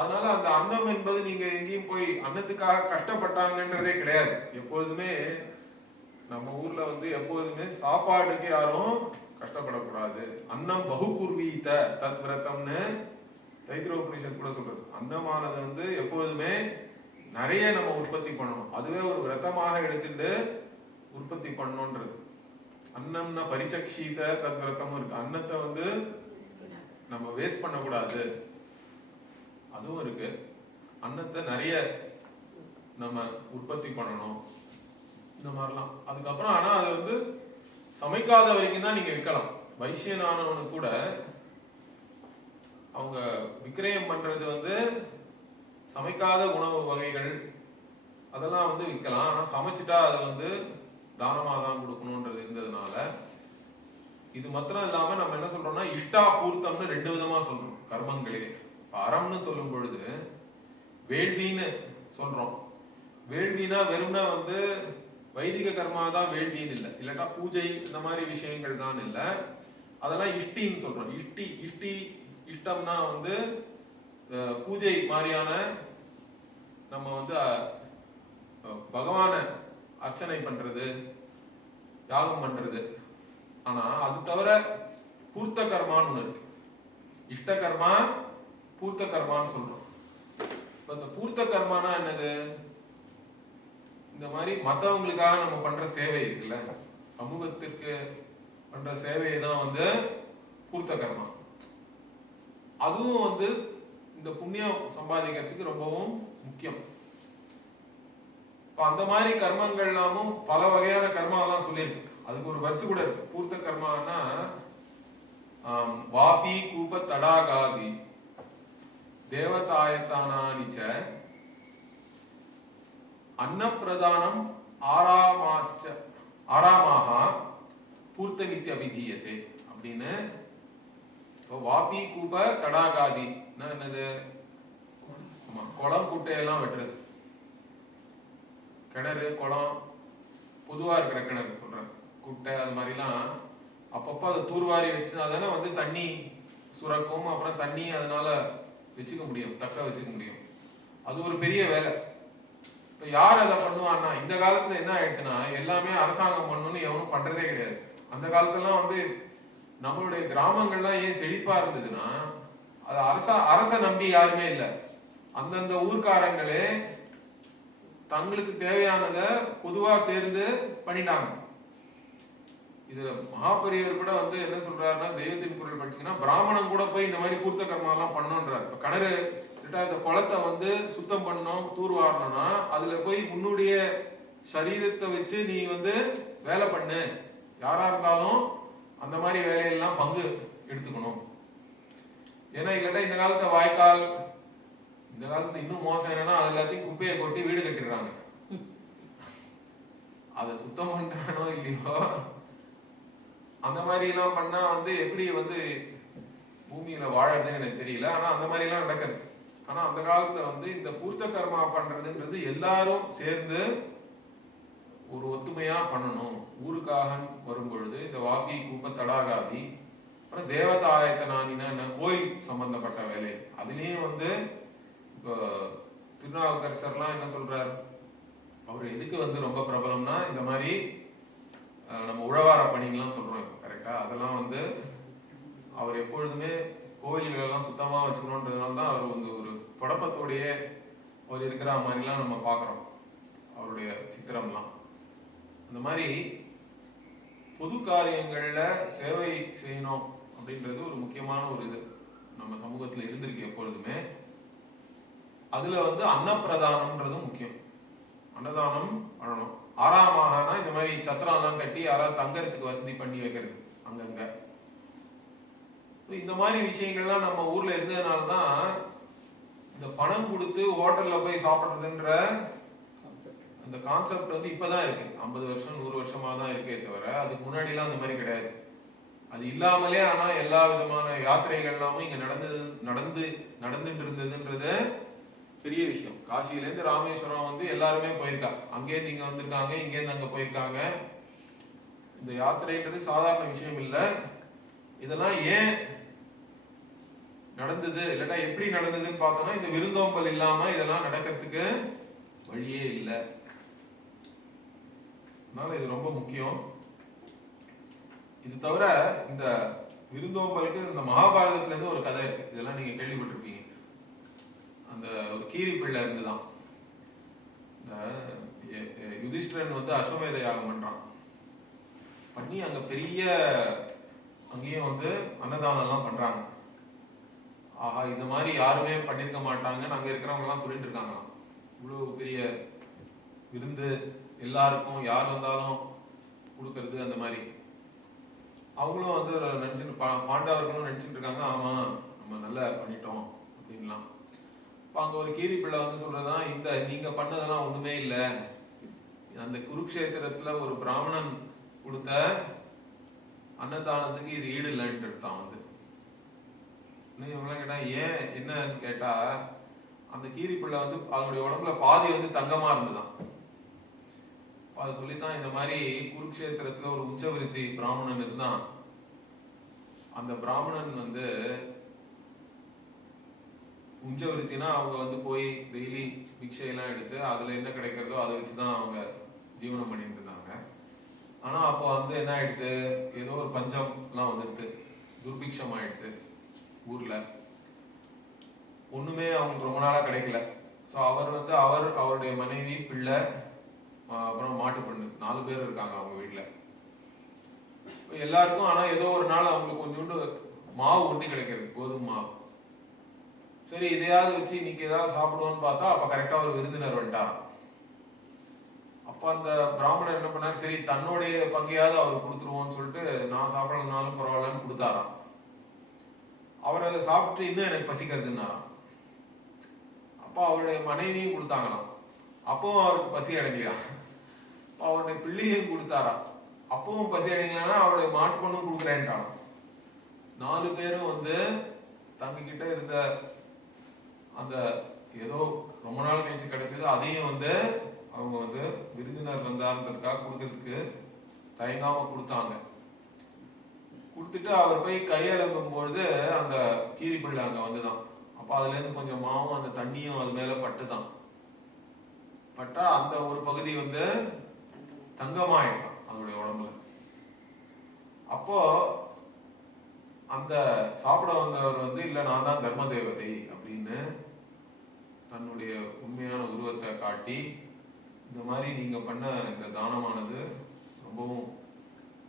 அதனால அந்த அன்னம் என்பது நீங்க எங்கேயும் போய் அன்னத்துக்காக கஷ்டப்பட்டாங்கன்றதே கிடையாது. எப்பொழுதுமே நம்ம ஊர்ல வந்து எப்போதுமே சாப்பாடுக்கு யாரும் கஷ்டப்படக்கூடாது. அன்னம் பகுகுர்வீத தத் விரதம்னு தைத்திரோபனிஷத் கூட சொல்றது. அன்னமானது வந்து எப்பொழுதுமே நிறைய நம்ம உற்பத்தி பண்ணணும். அதுவே ஒரு விரதமாக எடுத்துட்டு உற்பத்தி பண்ணணும்ன்றது. அன்னம்னா பரிச்சக்ஷீத தத் விரதமும் இருக்கு. அன்னத்தை வந்து நம்ம வேஸ்ட் பண்ணக்கூடாது அதுவும் இருக்கு. அன்னத்தை நிறைய நம்ம உற்பத்தி பண்ணணும் இந்த மாதிரிலாம். அதுக்கப்புறம் ஆனா அது வந்து சமைக்காத வரைக்கும் தான் நீங்க விற்கலாம். வைசியனானவனு கூட அவங்க விக்கிரயம் பண்றது வந்து சமைக்காத உணவு வகைகள் அதெல்லாம் வந்து விற்கலாம். ஆனா சமைச்சிட்டா அதை வந்து தானமா தான் கொடுக்கணும்ன்றது இருந்ததுனால இது மாத்திரம் இல்லாம நம்ம என்ன சொல்றோம்னா இஷ்டா பூர்த்தம்னு ரெண்டு விதமா சொல்றோம் கர்மங்களே. அறம்னு சொல்லும் பொழுது வேள்வின்னு சொல்றோம். வேள்வினா வெறும்னா வந்து வைதிக கர்மா தான் வேள்வின்னு இல்லை, இல்லாட்டா பூஜை இந்த மாதிரி விஷயங்கள் தான் இல்லை, அதெல்லாம் இஷ்டின்னு சொல்றோம். இஷ்டம்னா வந்து பூஜை மாதிரியான நம்ம வந்து பகவான அர்ச்சனை பண்றது, யாகம் பண்றது. ஆனா அது தவிர பூர்த்த கர்மான்னு ஒண்ணு இருக்கு. இஷ்ட கர்மா, பூர்த்த கர்மான்னு சொல்றோம். இந்த பூர்த்த கர்மானா என்னது? இந்த மாதிரி மத்தவங்களுக்காக நம்ம பண்ற சேவை இருக்குல்ல, சமூகத்திற்கு பண்ற சேவையை தான் வந்து பூர்த்த கர்மா. அதுவும் வந்து இந்த புண்ணியம் சம்பாதிக்கிறதுக்கு ரொம்பவும் முக்கியம். அந்த மாதிரி கர்மங்கள் எல்லாமும் பல வகையான கர்மா எல்லாம் சொல்லியிருக்கு. அதுக்கு ஒரு வரிசை கூட இருக்கு. பூர்த்த கர்மானா வாபி கூப தடாகாதி தேவதாயத்தானிச்ச அன்னப்பிரதானம் ஆறாமாக பூர்த்த நித்திய அபிதீயத்தை அப்படின்னு. வாபி கூப தடாகாதி என்னது? குளம் குட்டையெல்லாம் வெட்டுறது, கிணறு குளம் பொதுவா இருக்கிற கிணறு சொல்றேன், குட்டை அது மாதிரிலாம் அப்பப்போ அதை தூர்வாரி வச்சுனாதானே வந்து தண்ணி சுரக்கும், அப்புறம் தண்ணி அதனால வச்சுக்க முடியும், தக்க வச்சுக்க முடியும். அது ஒரு பெரிய வேலை. இப்போ யார் அதை பண்ணுவான்னா, இந்த காலத்துல என்ன ஆயிடுச்சுன்னா எல்லாமே அரசாங்கம் பண்ணணும்னு எவனும் பண்றதே கிடையாது. அந்த காலத்துலாம் வந்து நம்மளுடைய கிராமங்கள்லாம் ஏன் செழிப்பா இருந்ததுன்னா அது அரச நம்பி யாருமே இல்லை. அந்தந்த ஊர்க்காரங்களே தங்களுக்கு தேவையானதை பொதுவா சேர்ந்து பண்ணிட்டாங்க. இதுல மகாபெரியவர் கூட வந்து என்ன சொல்றாருன்னா, தெய்வத்தின் குரல் படிச்சீங்கன்னா பிராமணன் கூட போய் இந்த மாதிரி பூர்த்த கர்மா எல்லாம் பண்ணணுன்றார். இப்ப கிணறு இந்த குளத்தை வந்து சுத்தம் பண்ணணும், தூர்வாரணும்னா அதுல போய் உன்னுடைய சரீரத்தை வச்சு நீ வந்து வேலை பண்ணு, யாரா இருந்தாலும் அந்த மாதிரி வேலையெல்லாம் பங்கு எடுத்துக்கணும். ஏன்னா இல்லாட்டா இந்த காலத்தை வாய்க்கால், இந்த காலத்துல இன்னும் மோசம் என்னன்னா அது எல்லாத்தையும் குப்பையை கொட்டி வீடு கட்டிடுறாங்க. அதை சுத்தம் பண்றானோ இல்லையோ அந்த மாதிரி எல்லாம் பண்ணா வந்து எப்படி வந்து பூமியில வாழறதுன்னு எனக்கு தெரியல. ஆனா அந்த மாதிரி எல்லாம் நடக்குது. ஆனா அந்த காலத்துல வந்து இந்த பூர்த்த கர்மா பண்றதுன்றது எல்லாரும் சேர்ந்து ஒரு ஒத்துமையா பண்ணணும். ஊருக்காக வரும் பொழுது இந்த வாபி கூப்ப தடாகாதி, அப்புறம் தேவதாயத்தனானினா கோயில் சம்பந்தப்பட்ட வேலை. அதுலயும் வந்து இப்போ திருநாவுக்கரசர்லாம் என்ன சொல்றாரு, அவர் எதுக்கு வந்து ரொம்ப பிரபலம்னா இந்த மாதிரி நம்ம உழவார பணிகள்லாம் சொல்றோம் இப்போ கரெக்டா, அதெல்லாம் வந்து அவர் எப்பொழுதுமே கோயில்கள் எல்லாம் சுத்தமா வச்சுக்கணுன்றதுனால தான் அவர் வந்து ஒரு தொடப்பத்தோடைய அவர் இருக்கிற மாதிரிலாம் நம்ம பார்க்குறோம் அவருடைய சித்திரம்லாம். அந்த மாதிரி பொது காரியங்கள்ல சேவை செய்யணும் அப்படின்றது ஒரு முக்கியமான ஒரு இது நம்ம சமூகத்துல இருந்திருக்கு எப்பொழுதுமே. அதுல வந்து அன்னப்பிரதானம்ன்றதும் முக்கியம். அன்னதானம் பண்ணணும். ஆறாமாகனா இந்த மாதிரி சத்திரம் எல்லாம் கட்டி யாராவது தங்கறதுக்கு வசதி பண்ணி வைக்கிறது அங்கங்க. இந்த மாதிரி விஷயங்கள்லாம் நம்ம ஊர்ல இருந்ததுனாலதான் இந்த பணம் கொடுத்து ஹோட்டல்ல போய் சாப்பிடுறதுன்ற அந்த கான்செப்ட் வந்து இப்பதான் இருக்கு. 50 வருஷம் 100 வருஷமா தான் இருக்கே தவிர அதுக்கு முன்னாடி எல்லாம் அந்த மாதிரி கிடையாது. அது இல்லாமலே ஆனா எல்லா விதமான யாத்திரைகள் எல்லாமும் இங்க நடந்துட்டு இருந்ததுன்றது பெரிய விஷயம். காசியில இருந்து ராமேஸ்வரம் வந்து எல்லாருமே போயிருக்காங்க, அங்கேருந்து இங்க வந்திருக்காங்க, இங்கேருந்து அங்க போயிருக்காங்க. இந்த யாத்திரைன்றது சாதாரண விஷயம் இல்லை. இதெல்லாம் ஏன் நடந்தது, இல்லாட்டா எப்படி நடந்ததுன்னு பார்த்தோம்னா இந்த விருந்தோம்பல் இல்லாம இதெல்லாம் நடக்கிறதுக்கு வழியே இல்லை. அதனால இது ரொம்ப முக்கியம். இது தவிர இந்த விருந்தோம்பலுக்கு இந்த மகாபாரதத்துல இருந்து ஒரு கதை இருக்கு, இதெல்லாம் நீங்க கேள்விப்பட்டிருப்பீங்க. அந்த ஒரு கீரி பிள்ளை இருந்துதான் இந்த யுதிஷ்டிரன் வந்து அஸ்வமேத யாகம் பண்றான். பண்ணி அங்க பெரிய அங்கேயும் வந்து அன்னதானம் எல்லாம் பண்றாங்க. ஆஹா, இந்த மாதிரி யாருமே பண்ணிருக்க மாட்டாங்கன்னு அங்க இருக்கிறவங்க எல்லாம் சொல்லிட்டு இருக்காங்க. இவ்வளவு பெரிய விருந்து எல்லாருக்கும் யார் வந்தாலும் கொடுக்கறது, அந்த மாதிரி அவங்களும் வந்து நினைச்சுட்டு பாண்டவர்களும் நினைச்சுட்டு இருக்காங்க, ஆமா நம்ம நல்லா பண்ணிட்டோம் அப்படின்லாம். இப்ப அங்க ஒரு கீரி பிள்ளை வந்து சொல்றதுதான், இந்த நீங்க பண்ணதெல்லாம் ஒண்ணுமே இல்லை, அந்த குருக்ஷேத்திரத்துல ஒரு பிராமணன் கொடுத்த அன்னதானத்துக்கு இது ஈடு இல்லைன்ட்டு தான் வந்து. இவங்களாம் கேட்டா ஏன் என்னன்னு கேட்டா, அந்த கீரிப்பிள்ளை வந்து அதனுடைய உடம்புல பாதி வந்து தங்கமா இருந்துதான். அது சொல்லித்தான் இந்த மாதிரி குருக்ஷேத்திரத்துல ஒரு உச்சவிருத்தி பிராமணன் இருந்தான். அந்த பிராமணன் வந்து உச்சவிருத்தினா அவங்க வந்து போய் டெய்லி பிக்ஷையெல்லாம் எடுத்து அதுல என்ன கிடைக்கிறதோ அதை வச்சுதான் அவங்க ஜீவனம் பண்ணிட்டு இருந்தாங்க. ஆனா அப்போ வந்து என்ன ஆயிடுது, ஏதோ ஒரு பஞ்சம் எல்லாம் வந்துடுது, துர்பிக்ஷம் ஆயிடுது ஊர்ல, ஒண்ணுமே அவங்களுக்கு ரொம்ப நாளா கிடைக்கல. ஸோ அவர் வந்து அவருடைய மனைவி, பிள்ளை, அப்புறம் மாட்டு பொண்ணு 4 பேர் இருக்காங்க அவங்க வீட்டுல. எல்லாருக்கும் ஆனா ஏதோ ஒரு நாள் அவங்களுக்கு கொஞ்சோண்டு மாவு ஒண்டி கிடைக்கிறது, கோதுமை மாவு. சரி இதையாவது வச்சு இன்னைக்கு ஏதாவது சாப்பிடுவோம்னு பார்த்தா அப்ப கரெக்டா ஒரு விருந்தினர் வந்துட்டார். அப்ப அந்த பிராமணர் என்ன பண்ணாரு, சரி தன்னுடைய பங்கையாவது அவர் கொடுத்துருவோம்னு சொல்லிட்டு நான் சாப்பிடலனாலும் பரவாயில்லன்னு கொடுத்தாராம். அவர் அதை சாப்பிட்டு இன்னும் எனக்கு பசிக்கிறதுன்னாராம். அப்போ அவருடைய மனைவியும் கொடுத்தாங்களாம், அப்பவும் அவருக்கு பசி அடைக்கலையா. அவருடைய பிள்ளையும் கொடுத்தாராம், அப்பவும் பசி அடைக்கலன்னா அவருடைய மாட்டு பொண்ணும் கொடுக்குறேன்ட்டான். 4 பேரும் வந்து தங்கிக்கிட்ட இருந்த அந்த ஏதோ ரொம்ப நாள் கழிச்சு கிடைச்சது அதையும் வந்து அவங்க வந்து விருந்தினர் வந்தாருன்றதுக்காக கொடுக்கறதுக்கு தயங்காம கொடுத்தாங்க. கொடுத்துட்டு அவர் போய் கையெழும்பும் பொழுது அந்த கீரிப்பிள்ளை அங்க வந்துதான். அப்ப அதுல இருந்து கொஞ்சம் மாவும் அந்த தண்ணியும் அது மேல பட்டுதான். பட்டா அந்த ஒரு பகுதி வந்து தங்கமாயிட்டான் அதனுடைய உடம்புல. அப்போ அந்த சாப்பிட வந்தவர் வந்து இல்ல நான் தான் தர்ம தேவதை அப்படின்னு தன்னுடைய உண்மையான உருவத்தை காட்டி, இந்த மாதிரி நீங்க பண்ண இந்த தானமானது ரொம்பவும்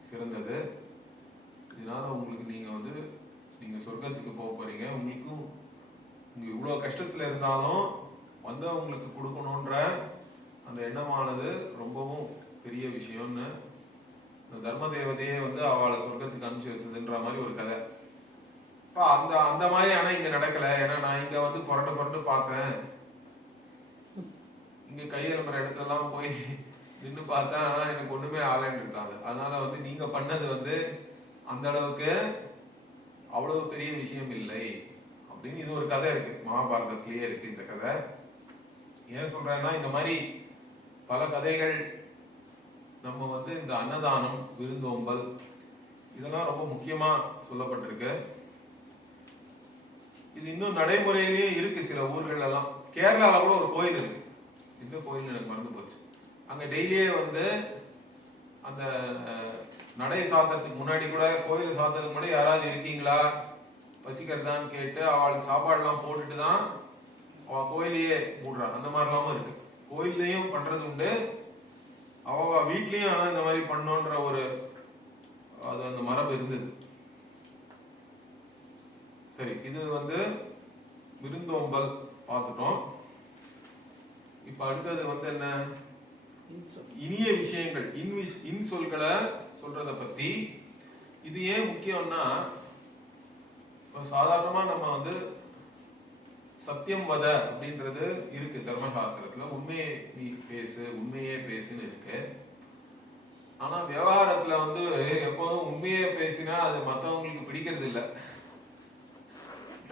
சிறந்தது, இதனால உங்களுக்கு நீங்க சொர்க்கத்துக்கு போக போறீங்க, உங்களுக்கும் நீங்க இவ்வளவு கஷ்டத்துல இருந்தாலும் வந்தவங்களுக்கு கொடுக்கணும்ன்ற அந்த எண்ணமானது ரொம்பவும் பெரிய விஷயம்னு இந்த தர்ம தேவதையே வந்து அவளை சொர்க்கத்துக்கு அனுப்பிச்சு வச்சதுன்ற மாதிரி ஒரு கதை. அந்த மாதிரி ஆனா இங்க நடக்கல. ஏன்னா நான் இங்க வந்து புரண்டு பார்த்தேன், இங்க கையெழும்புற இடத்தெல்லாம் போய் நின்று பார்த்தேன், ஆனா எனக்கு ஒண்ணுமே ஆகலைன்னு இருக்காது. அதனால வந்து நீங்க பண்ணது வந்து அந்த அளவுக்கு அவ்வளவு பெரிய விஷயம் இல்லை அப்படின்னு இது ஒரு கதை இருக்கு, மகாபாரதத்திலேயே இருக்கு இந்த கதை. ஏன் சொல்றேன்னா இந்த மாதிரி பல கதைகள் நம்ம வந்து இந்த அன்னதானம், விருந்தோம்பல் இதெல்லாம் ரொம்ப முக்கியமா சொல்லப்பட்டிருக்கு. இது இன்னும் நடைமுறையிலேயே இருக்கு சில ஊர்கள் எல்லாம். கேரளால கூட ஒரு கோயில் இருக்கு, இந்த கோயில் எனக்கு மறந்து போச்சு. அங்க டெய்லியே வந்து அந்த நடை சாத்திரத்துக்கு முன்னாடி கூட, கோயில் சாத்திரத்துக்கு முன்னாடி யாராவது இருக்கீங்களா பசிக்கிறதான்னு கேட்டு அவளுக்கு சாப்பாடுலாம் போட்டுட்டு தான் அவ கோயிலையே மூடுறா. அந்த மாதிரிலாமும் இருக்கு, கோயிலையும் பண்றது உண்டு, அவ வீட்லயும் ஆனா இந்த மாதிரி பண்ணோன்ற ஒரு அது அந்த மரபு இருந்தது. சரி, இது வந்து விருந்தோம்பல் பார்த்துட்டோம். இப்ப அடுத்தது வந்து என்ன, இனிய விஷயங்கள், இன்சொல்களை சொல்றத பத்தி. இது ஏன் முக்கியம்னா, சாதாரணமா நம்ம வந்து சத்தியம் வத அப்படின்றது இருக்கு தர்மசாஸ்திரத்துல, உண்மையை நீ பேசு, உண்மையே பேசுன்னு இருக்கு. ஆனா விவகாரத்துல வந்து எப்போதும் உண்மையே பேசினா அது மற்றவங்களுக்கு பிடிக்கிறது இல்லை.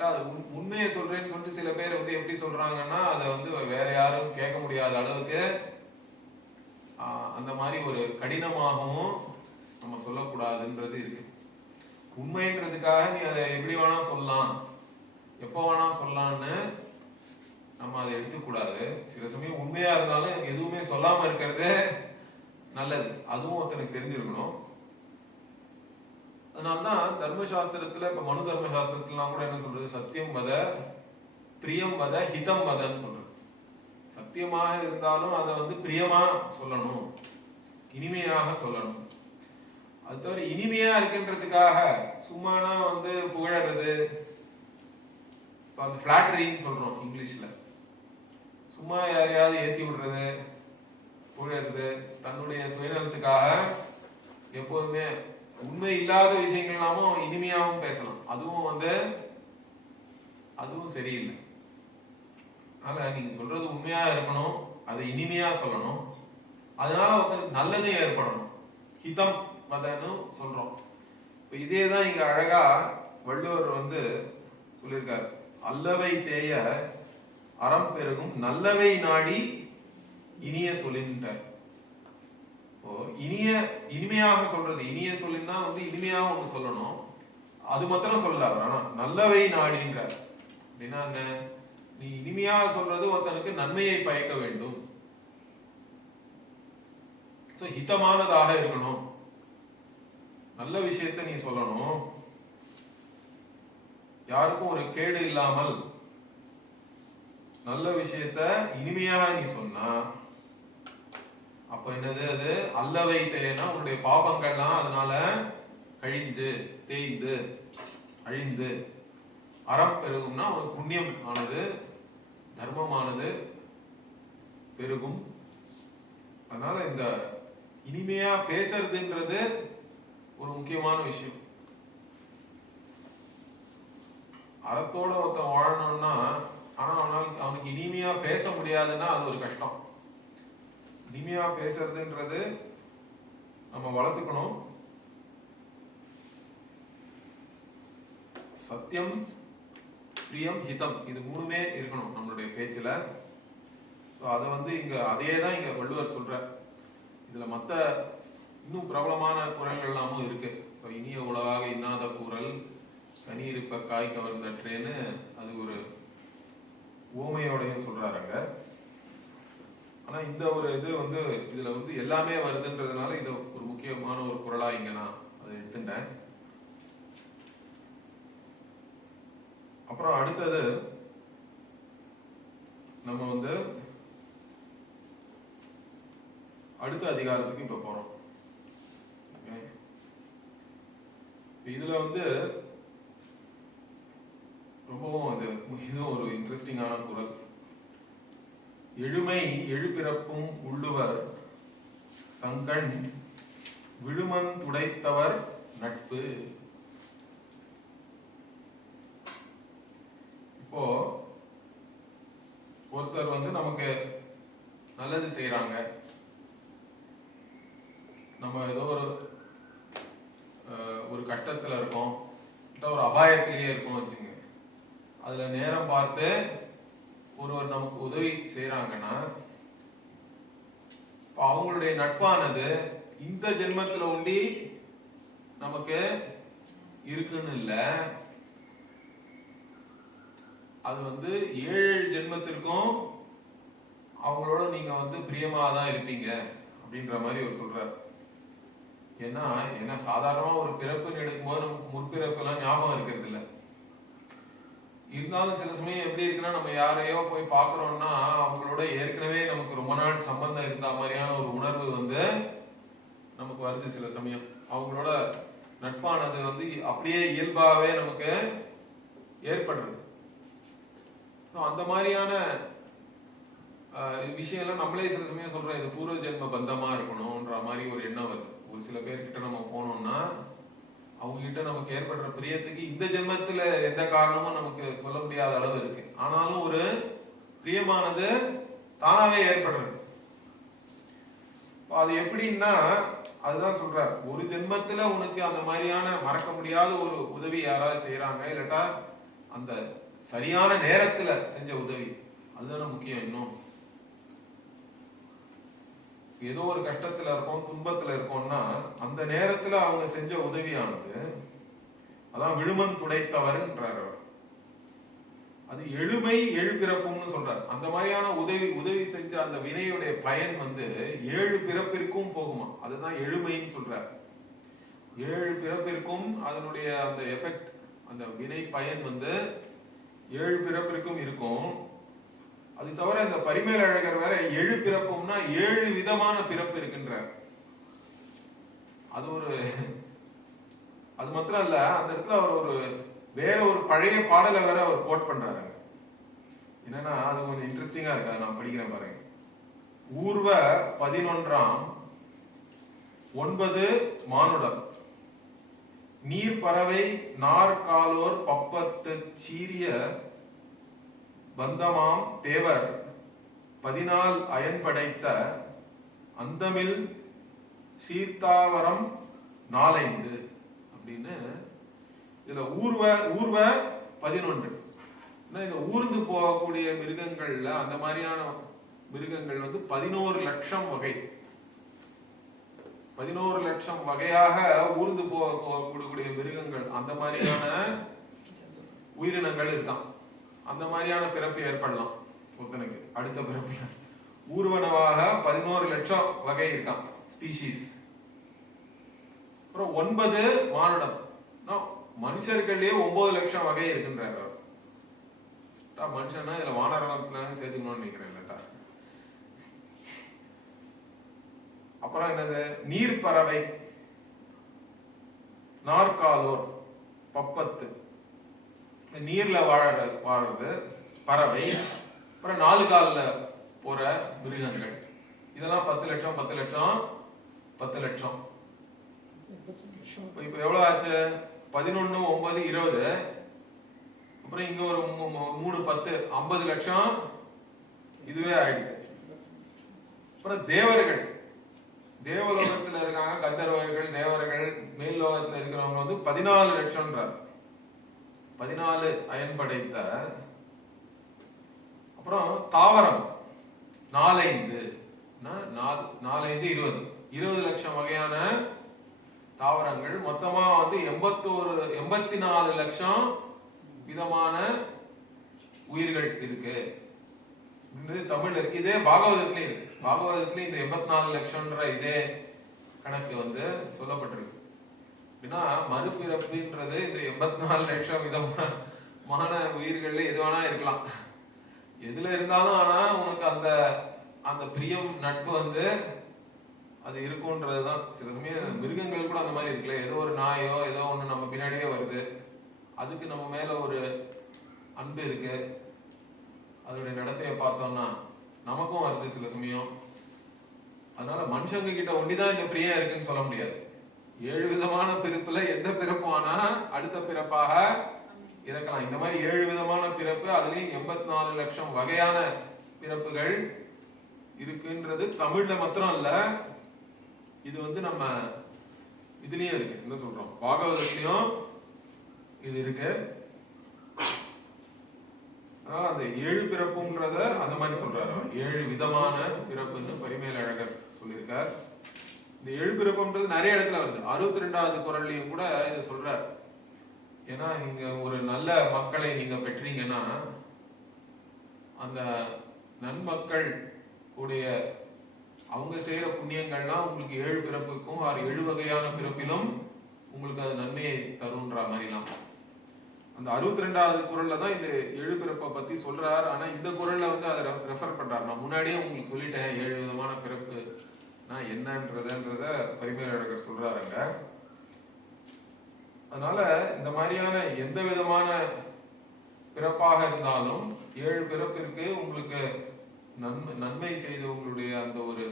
அது உண்மையை சொல்றேன்னு சொல்லிட்டு சில பேர் வந்து எப்படி சொல்றாங்கன்னா, அதை வந்து வேற யாரும் கேட்க முடியாத அளவுக்கு அந்த மாதிரி ஒரு கடினமாகவும் நம்ம சொல்லக்கூடாதுன்றது இருக்கு. உண்மைன்றதுக்காக நீ அதை எப்படி வேணா சொல்லலாம், எப்போ வேணா சொல்லலான்னு நம்ம அதை எடுத்துக்கூடாது. சில சமயம் உண்மையா இருந்தாலும் எதுவுமே சொல்லாம இருக்கிறது நல்லது, அதுவும் ஒருத்தனுக்கு தெரிஞ்சிருக்கணும். அதனால்தான் தர்மசாஸ்திரத்துல, இப்ப மனு தர்மசாஸ்திரத்துலாம் கூட என்ன சொல்றது, சத்தியம் வத, பிரியம் வத, ஹிதம் வதன்னு சொல்றது. சத்தியமாக இருந்தாலும் அதை வந்து பிரியமா சொல்லணும், இனிமையாக சொல்லணும். அது தவிர இனிமையா இருக்கின்றதுக்காக சும்மானா வந்து புகழறது, அந்த பிளாட்டரின்னு சொல்றோம் இங்கிலீஷ்ல, சும்மா யாரையாவது ஏத்தி விடுறது, புகழறது, தன்னுடைய சுயநலத்துக்காக எப்போதுமே உண்மை இல்லாத விஷயங்கள்லாமும் இனிமையாகவும் பேசலாம், அதுவும் சரியில்லை. அதனால நீங்க சொல்றது உண்மையா இருக்கணும், அதை இனிமையா சொல்லணும், அதனால ஒருத்தருக்கு நல்லதே ஏற்படணும். ஹிதம் வதன்னு சொல்றோம். இப்ப இதேதான் இங்க அழகா வள்ளுவர் சொல்லியிருக்கார். அல்லவை தேய அறம் பெருகும் நல்லவை நாடி இனிய சொல்லின்றார். இப்போ இனிமையாக சொல்றது, இனிய சொல்லினா இனிமையாக ஒண்ணு சொல்லணும், அது மாத்திரம் சொல்லல. ஆனா நல்லவை நாடின்றார். அப்படின்னா என்ன? நீ இனிமையாக சொல்றது ஒருத்தனுக்கு நன்மையை பயக்க வேண்டும், ஹிதமானதாக இருக்கணும், நல்ல விஷயத்தை நீ சொல்லணும், யாருக்கும் ஒரு கேடு இல்லாமல் நல்ல விஷயத்த இனிமையாக நீ சொன்னா அப்ப என்னது? அது அல்லவை தேனா உன்னுடைய பாபங்கள்லாம் அதனால கழிந்து தேய்ந்து அழிந்து அறம் பெருகும்னா உனக்கு புண்ணியம் ஆனது தர்மமானது பெருகும். அதனால இந்த இனிமையா பேசுறதுன்றது ஒரு முக்கியமான விஷயம். அறத்தோட ஒருத்தன் வாழணும்னா, ஆனா அவனுக்கு இனிமையா பேச முடியாதுன்னா அது ஒரு கஷ்டம். இனிமையா பேசுறதுன்றது நம்ம வளர்த்துக்கணும். சத்தியம், பிரியம், ஹிதம், இது மூணுமே இருக்கணும் நம்மளுடைய பேச்சுல. அதை இங்க அதே தான் இங்க வள்ளுவர் சொல்ற. இதுல மத்த இன்னும் பிரபலமான குறள்கள் எல்லாமும் இருக்கு. இனிய உலகாக இன்னாத கூறல் கனி இருப்ப காய் கவர்ந்தற்றேன்னு அது ஒரு ஓமையோடையும் சொல்றாருங்க. ஆனா இந்த ஒரு இது இதுல எல்லாமே வருதுன்றதுனால இது ஒரு முக்கியமான ஒரு குறளா இங்க நான் அதை எடுத்துட்டேன். அப்புறம் அடுத்தது நம்ம அடுத்த அதிகாரத்துக்கு இப்ப போறோம். இதுல ரொம்பவும் இதுவும் ஒரு இன்ட்ரெஸ்டிங்கான குறள். எழுமை எழுபிறப்பும் உள்ளுவர் தங்கண் விழுமன் துடைத்தவர் நட்பு. இப்போ ஒருத்தர் நமக்கு நல்லது செய்யறாங்க, நம்ம ஏதோ ஒரு கஷ்டத்துல இருக்கோம், ஒரு அபாயத்திலேயே இருக்கோம் வச்சுங்க. அதுல நேரம் பார்த்து ஒருவர் நமக்கு உதவி செய்யறாங்கன்னா அவங்களுடைய நட்பானது இந்த ஜென்மத்துல ஒண்டி நமக்கு இருக்குன்னு இல்ல, அது 7 ஜென்மத்திற்கும் அவங்களோட நீங்க பிரியமாதான் இருப்பீங்க அப்படின்ற மாதிரி அவர் சொல்றார். ஏன்னா சாதாரணமா ஒரு பிறப்புன்னு எடுக்கும்போது நமக்கு முற்பிறப்பு எல்லாம் ஞாபகம் இருக்கிறது இல்லை. இருந்தாலும் சில சமயம் எப்படி இருக்குன்னா, நம்ம யாரையோ போய் பாக்குறோம்னா அவங்களோட ஏற்கனவே நமக்கு ரொம்ப நாள் சம்பந்தம் இருந்த மாதிரியான ஒரு உணர்வு நமக்கு வருது. சில சமயம் அவங்களோட நட்பானது அப்படியே இயல்பாவே நமக்கு ஏற்படுறது. அந்த மாதிரியான விஷயம்லாம் நம்மளே சில சமயம் சொல்றோம், இது பூர்வ ஜென்ம பந்தமா இருக்கணும்ன்ற மாதிரி ஒரு எண்ணம் வருது. ஒரு சில பேர்கிட்ட நம்ம போனோம்னா அவங்க கிட்ட நமக்கு ஏற்படுற பிரியத்துக்கு இந்த ஜென்மத்துல எந்த காரணமும் நமக்கு சொல்ல முடியாத அளவு இருக்கு. ஆனாலும் ஒரு பிரியமானது தானாவே ஏற்படுறது. அது எப்படின்னா அதுதான் சொல்றார், ஒரு ஜென்மத்துல உனக்கு அந்த மாதிரியான மறக்க முடியாத ஒரு உதவி யாராவது செய்யறாங்க, இல்லட்டா அந்த சரியான நேரத்துல செஞ்ச உதவி, அதுதானே முக்கியம். இன்னும் ஏதோ ஒரு கஷ்டத்துல இருக்கோம், துன்பத்துல இருக்கோம்னா அந்த நேரத்துல அவங்க செஞ்ச உதவியானது அதான் விழுமன் துடைத்தவர்ன்றார். அது எழுமை எழுபிறப்பும்னு சொல்றார். அந்த மாதிரியான உதவி செஞ்ச அந்த வினையுடைய பயன் 7 பிறப்பிற்கும் போகுமா, அதுதான் எழுமைன்னு சொல்றார். 7 பிறப்பிற்கும் அதனுடைய அந்த எஃபெக்ட், அந்த வினை பயன் 7 பிறப்பிற்கும் இருக்கும். அது தவிர இந்த பரிமேல் அழகர் வேற 7 பிறப்பும்னா 7 விதமான பிறப்பு இருக்கின்றார். அது மாத்திரம் இல்ல, அந்த இடத்துல அவர் வேற ஒரு பழைய பாடலை வேற அவர் கோட் பண்றாரு. என்னன்னா அது கொஞ்சம் இன்ட்ரெஸ்டிங்கா இருக்கு, அதை நான் படிக்கிறேன் பாருங்க. ஊர்வ 11ஆம் 9 மானுடம் நீர் பறவை நாற்காலோர் பப்பத்து சீரிய பந்தமாம் தேவர் 14 அயன் படைத்த அந்தமில் சீர்த்தாவரம் 4 அப்படின்னு அப்படின்னு. இதுல ஊர்வ 11. இந்த ஊர்ந்து போகக்கூடிய மிருகங்கள்ல அந்த மாதிரியான மிருகங்கள் வந்து 11 லட்சம் வகை, 11 லட்சம் வகையாக ஊர்ந்து போகக்கூடிய மிருகங்கள், அந்த மாதிரியான உயிரினங்கள் இருக்கான். அந்த மாதிரியான பிறப்பு ஏற்படலாம் ஒருத்தனுக்கு அடுத்த பிறப்புல. ஊர்வனவாக 11 லட்சம் வகை இருக்கான், ஸ்பீஷீஸ். அப்புறம் 9 மானுடம், மனுஷர்களே 9 லட்சம் வகை இருக்குன்றார். மனுஷன்னா இதுல வானரத்துல சேர்த்துக்கணும்னு நினைக்கிறேன் இல்லட்டா. அப்புறம் என்னது, நீர் பறவை, நாற்காலோர், பப்பத்து, நீர்ல வாழறது பறவை. அப்புறம் 4 கால்ல போற மிருகங்கள், இதெல்லாம் 10 லட்சம் 10 லட்சம் 10 லட்சம். இப்ப எவ்வளவு ஆச்சு? 11 9 20. அப்புறம் இங்க ஒரு 3 10 50 லட்சம் இதுவே ஆயிடுது. அப்புறம் தேவர்கள், தேவலோகத்துல இருக்காங்க கந்தர்வர்கள், தேவர்கள். மேல் லோகத்துல இருக்கிறவங்க வந்து 14 லட்சம்ன்றார். 14 அயன் படைத்த. அப்புறம் தாவரம் 4 5 20 லட்சம் வகையான தாவரங்கள். மொத்தமா வந்து 84 லட்சம் விதமான உயிர்கள் இருக்கு. தமிழ்ல இருக்கு. இதே பாகவதத்திலயும் இருக்கு. பாகவதத்திலயும் இந்த 84 லட்சம்ன்ற இதே கணக்கு வந்து சொல்லப்பட்டிருக்கு. அப்படின்னா மறுபிறப்புன்றது இந்த 84 லட்சம் விதமான உயிர்கள்ல எது வேணா இருக்கலாம். எதுல இருந்தாலும் ஆனா உனக்கு அந்த அந்த பிரியம் நட்பு வந்து அது இருக்கும்ன்றதுதான். சில சமயம் மிருகங்கள் கூட அந்த மாதிரி இருக்குல்ல. ஏதோ ஒரு நாயோ ஏதோ ஒண்ணு நம்ம பின்னாடியே வருது, அதுக்கு நம்ம மேல ஒரு அன்பு இருக்கு, அதோடைய நடத்தைய பார்த்தோம்னா நமக்கும் வருது சில சமயம். அதனால மனுஷங்க கிட்ட ஒண்டிதான் இந்த பிரியம் இருக்குன்னு சொல்ல முடியாது. 7 விதமான பிறப்புல எந்த பிறப்பு ஆனா அடுத்த பிறப்பாக இருக்கலாம். இந்த மாதிரி 7 விதமான பிறப்பு, அதுலயும் 84 லட்சம் வகையான பிறப்புகள் இருக்குன்றது தமிழ்ல மாத்திரம் இல்ல, இது வந்து நம்ம இதுலயும் இருக்கு. என்ன சொல்றோம், பாகவதத்திலயும் இது இருக்கு. அதனால அந்த 7 பிறப்புன்றத அந்த மாதிரி சொல்றாரு. 7 விதமான பிறப்புன்னு பரிமேல் அழகர் சொல்லியிருக்கார். இந்த 7 பிறப்புன்றது நிறைய இடத்துல வருது. 62வது குறள்லயும் கூட இதை சொல்றார். ஏன்னா நீங்க ஒரு நல்ல மக்களை நீங்க பெற்றீங்கன்னா அந்த நன்மக்கள் உடைய அவங்க செய்யற புண்ணியங்கள்லாம் உங்களுக்கு 7 பிறப்புக்கும் 7 வகையான பிறப்பிலும் உங்களுக்கு அது நன்மையை தரும்ன்ற மாதிரிலாம் அந்த 62வது குறள்ல தான் இந்த 7 பிறப்பை பத்தி சொல்றாரு. ஆனா இந்த குறள்ல வந்து அதை ரெஃபர் பண்றாரு. நான் முன்னாடியே உங்களுக்கு சொல்லிட்டேன் 7 விதமான பிறப்பு நான் என்னன்றத பரிமேல் அழகர் சொல்றாருங்க. அதனால இந்த மாதிரியான எந்த விதமான பிறப்பாக இருந்தாலும் 7 பிறப்பிற்கு உங்களுக்கு நன்மை செய்த உங்களுடைய அந்த ஒரு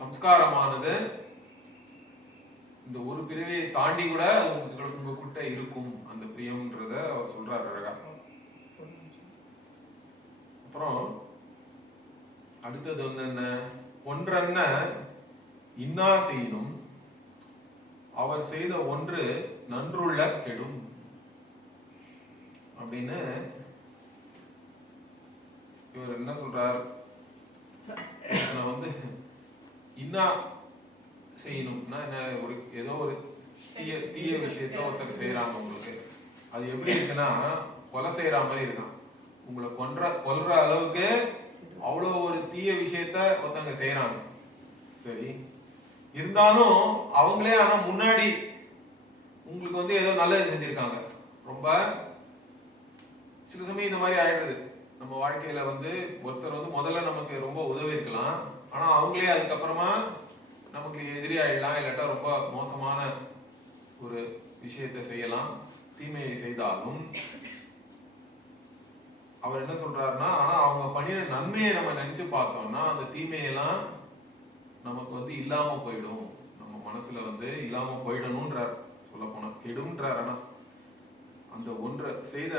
சம்ஸ்காரமானது இந்த ஒரு பிறவியை தாண்டி கூட அது உங்க கிட்ட இருக்கும் அந்த பிரியம்ன்றத அவர் சொல்றாரு அழகா. அப்புறம் அடுத்தது வந்து என்ன, ஒன்றென்ன இன்னா செய்யணும் அவர் செய்த ஒன்று நன்றுள்ள கெடும் அப்படின்னு இவர் என்ன சொல்றார். வந்து இன்னா செய்யணும்னா என்ன, ஒரு ஏதோ ஒரு தீய விஷயத்த ஒருத்தர் செய்யறாங்க உங்களுக்கு, அது எப்படி இருக்குன்னா கொலை செய்யற மாதிரி இருக்கான். உங்களை கொல்ற அளவுக்கு அவ்வளவு ஒரு தீய விஷயத்த ஒருத்தவங்க செய்யறாங்க. சரி, இருந்தாலும் அவங்களே ஆனா முன்னாடி உங்களுக்கு வந்து ஏதோ நல்லது செஞ்சிருக்காங்க. ரொம்ப சில சமயம் இந்த மாதிரி ஆயிடுது நம்ம வாழ்க்கையில. வந்து ஒருத்தர் வந்து முதல்ல நமக்கு ரொம்ப உதவி இருக்கலாம், ஆனா அவங்களே அதுக்கப்புறமா நமக்கு எதிரி ஆயிடலாம், இல்லாட்டா ரொம்ப மோசமான ஒரு விஷயத்தை செய்யலாம். தீமையை செய்தாலும் அவர் என்ன சொல்றாருன்னா, ஆனா அவங்க பண்ணின நன்மையை நம்ம நினைச்சு பார்த்தோம்னா அந்த தீமையெல்லாம் நமக்கு வந்து இல்லாம போயிடும், நம்ம மனசுல வந்து இல்லாம போயிடணும்ன்றார். சொல்ல போனா கெடும்ன்றார். ஆனா அந்த ஒன்றை செய்த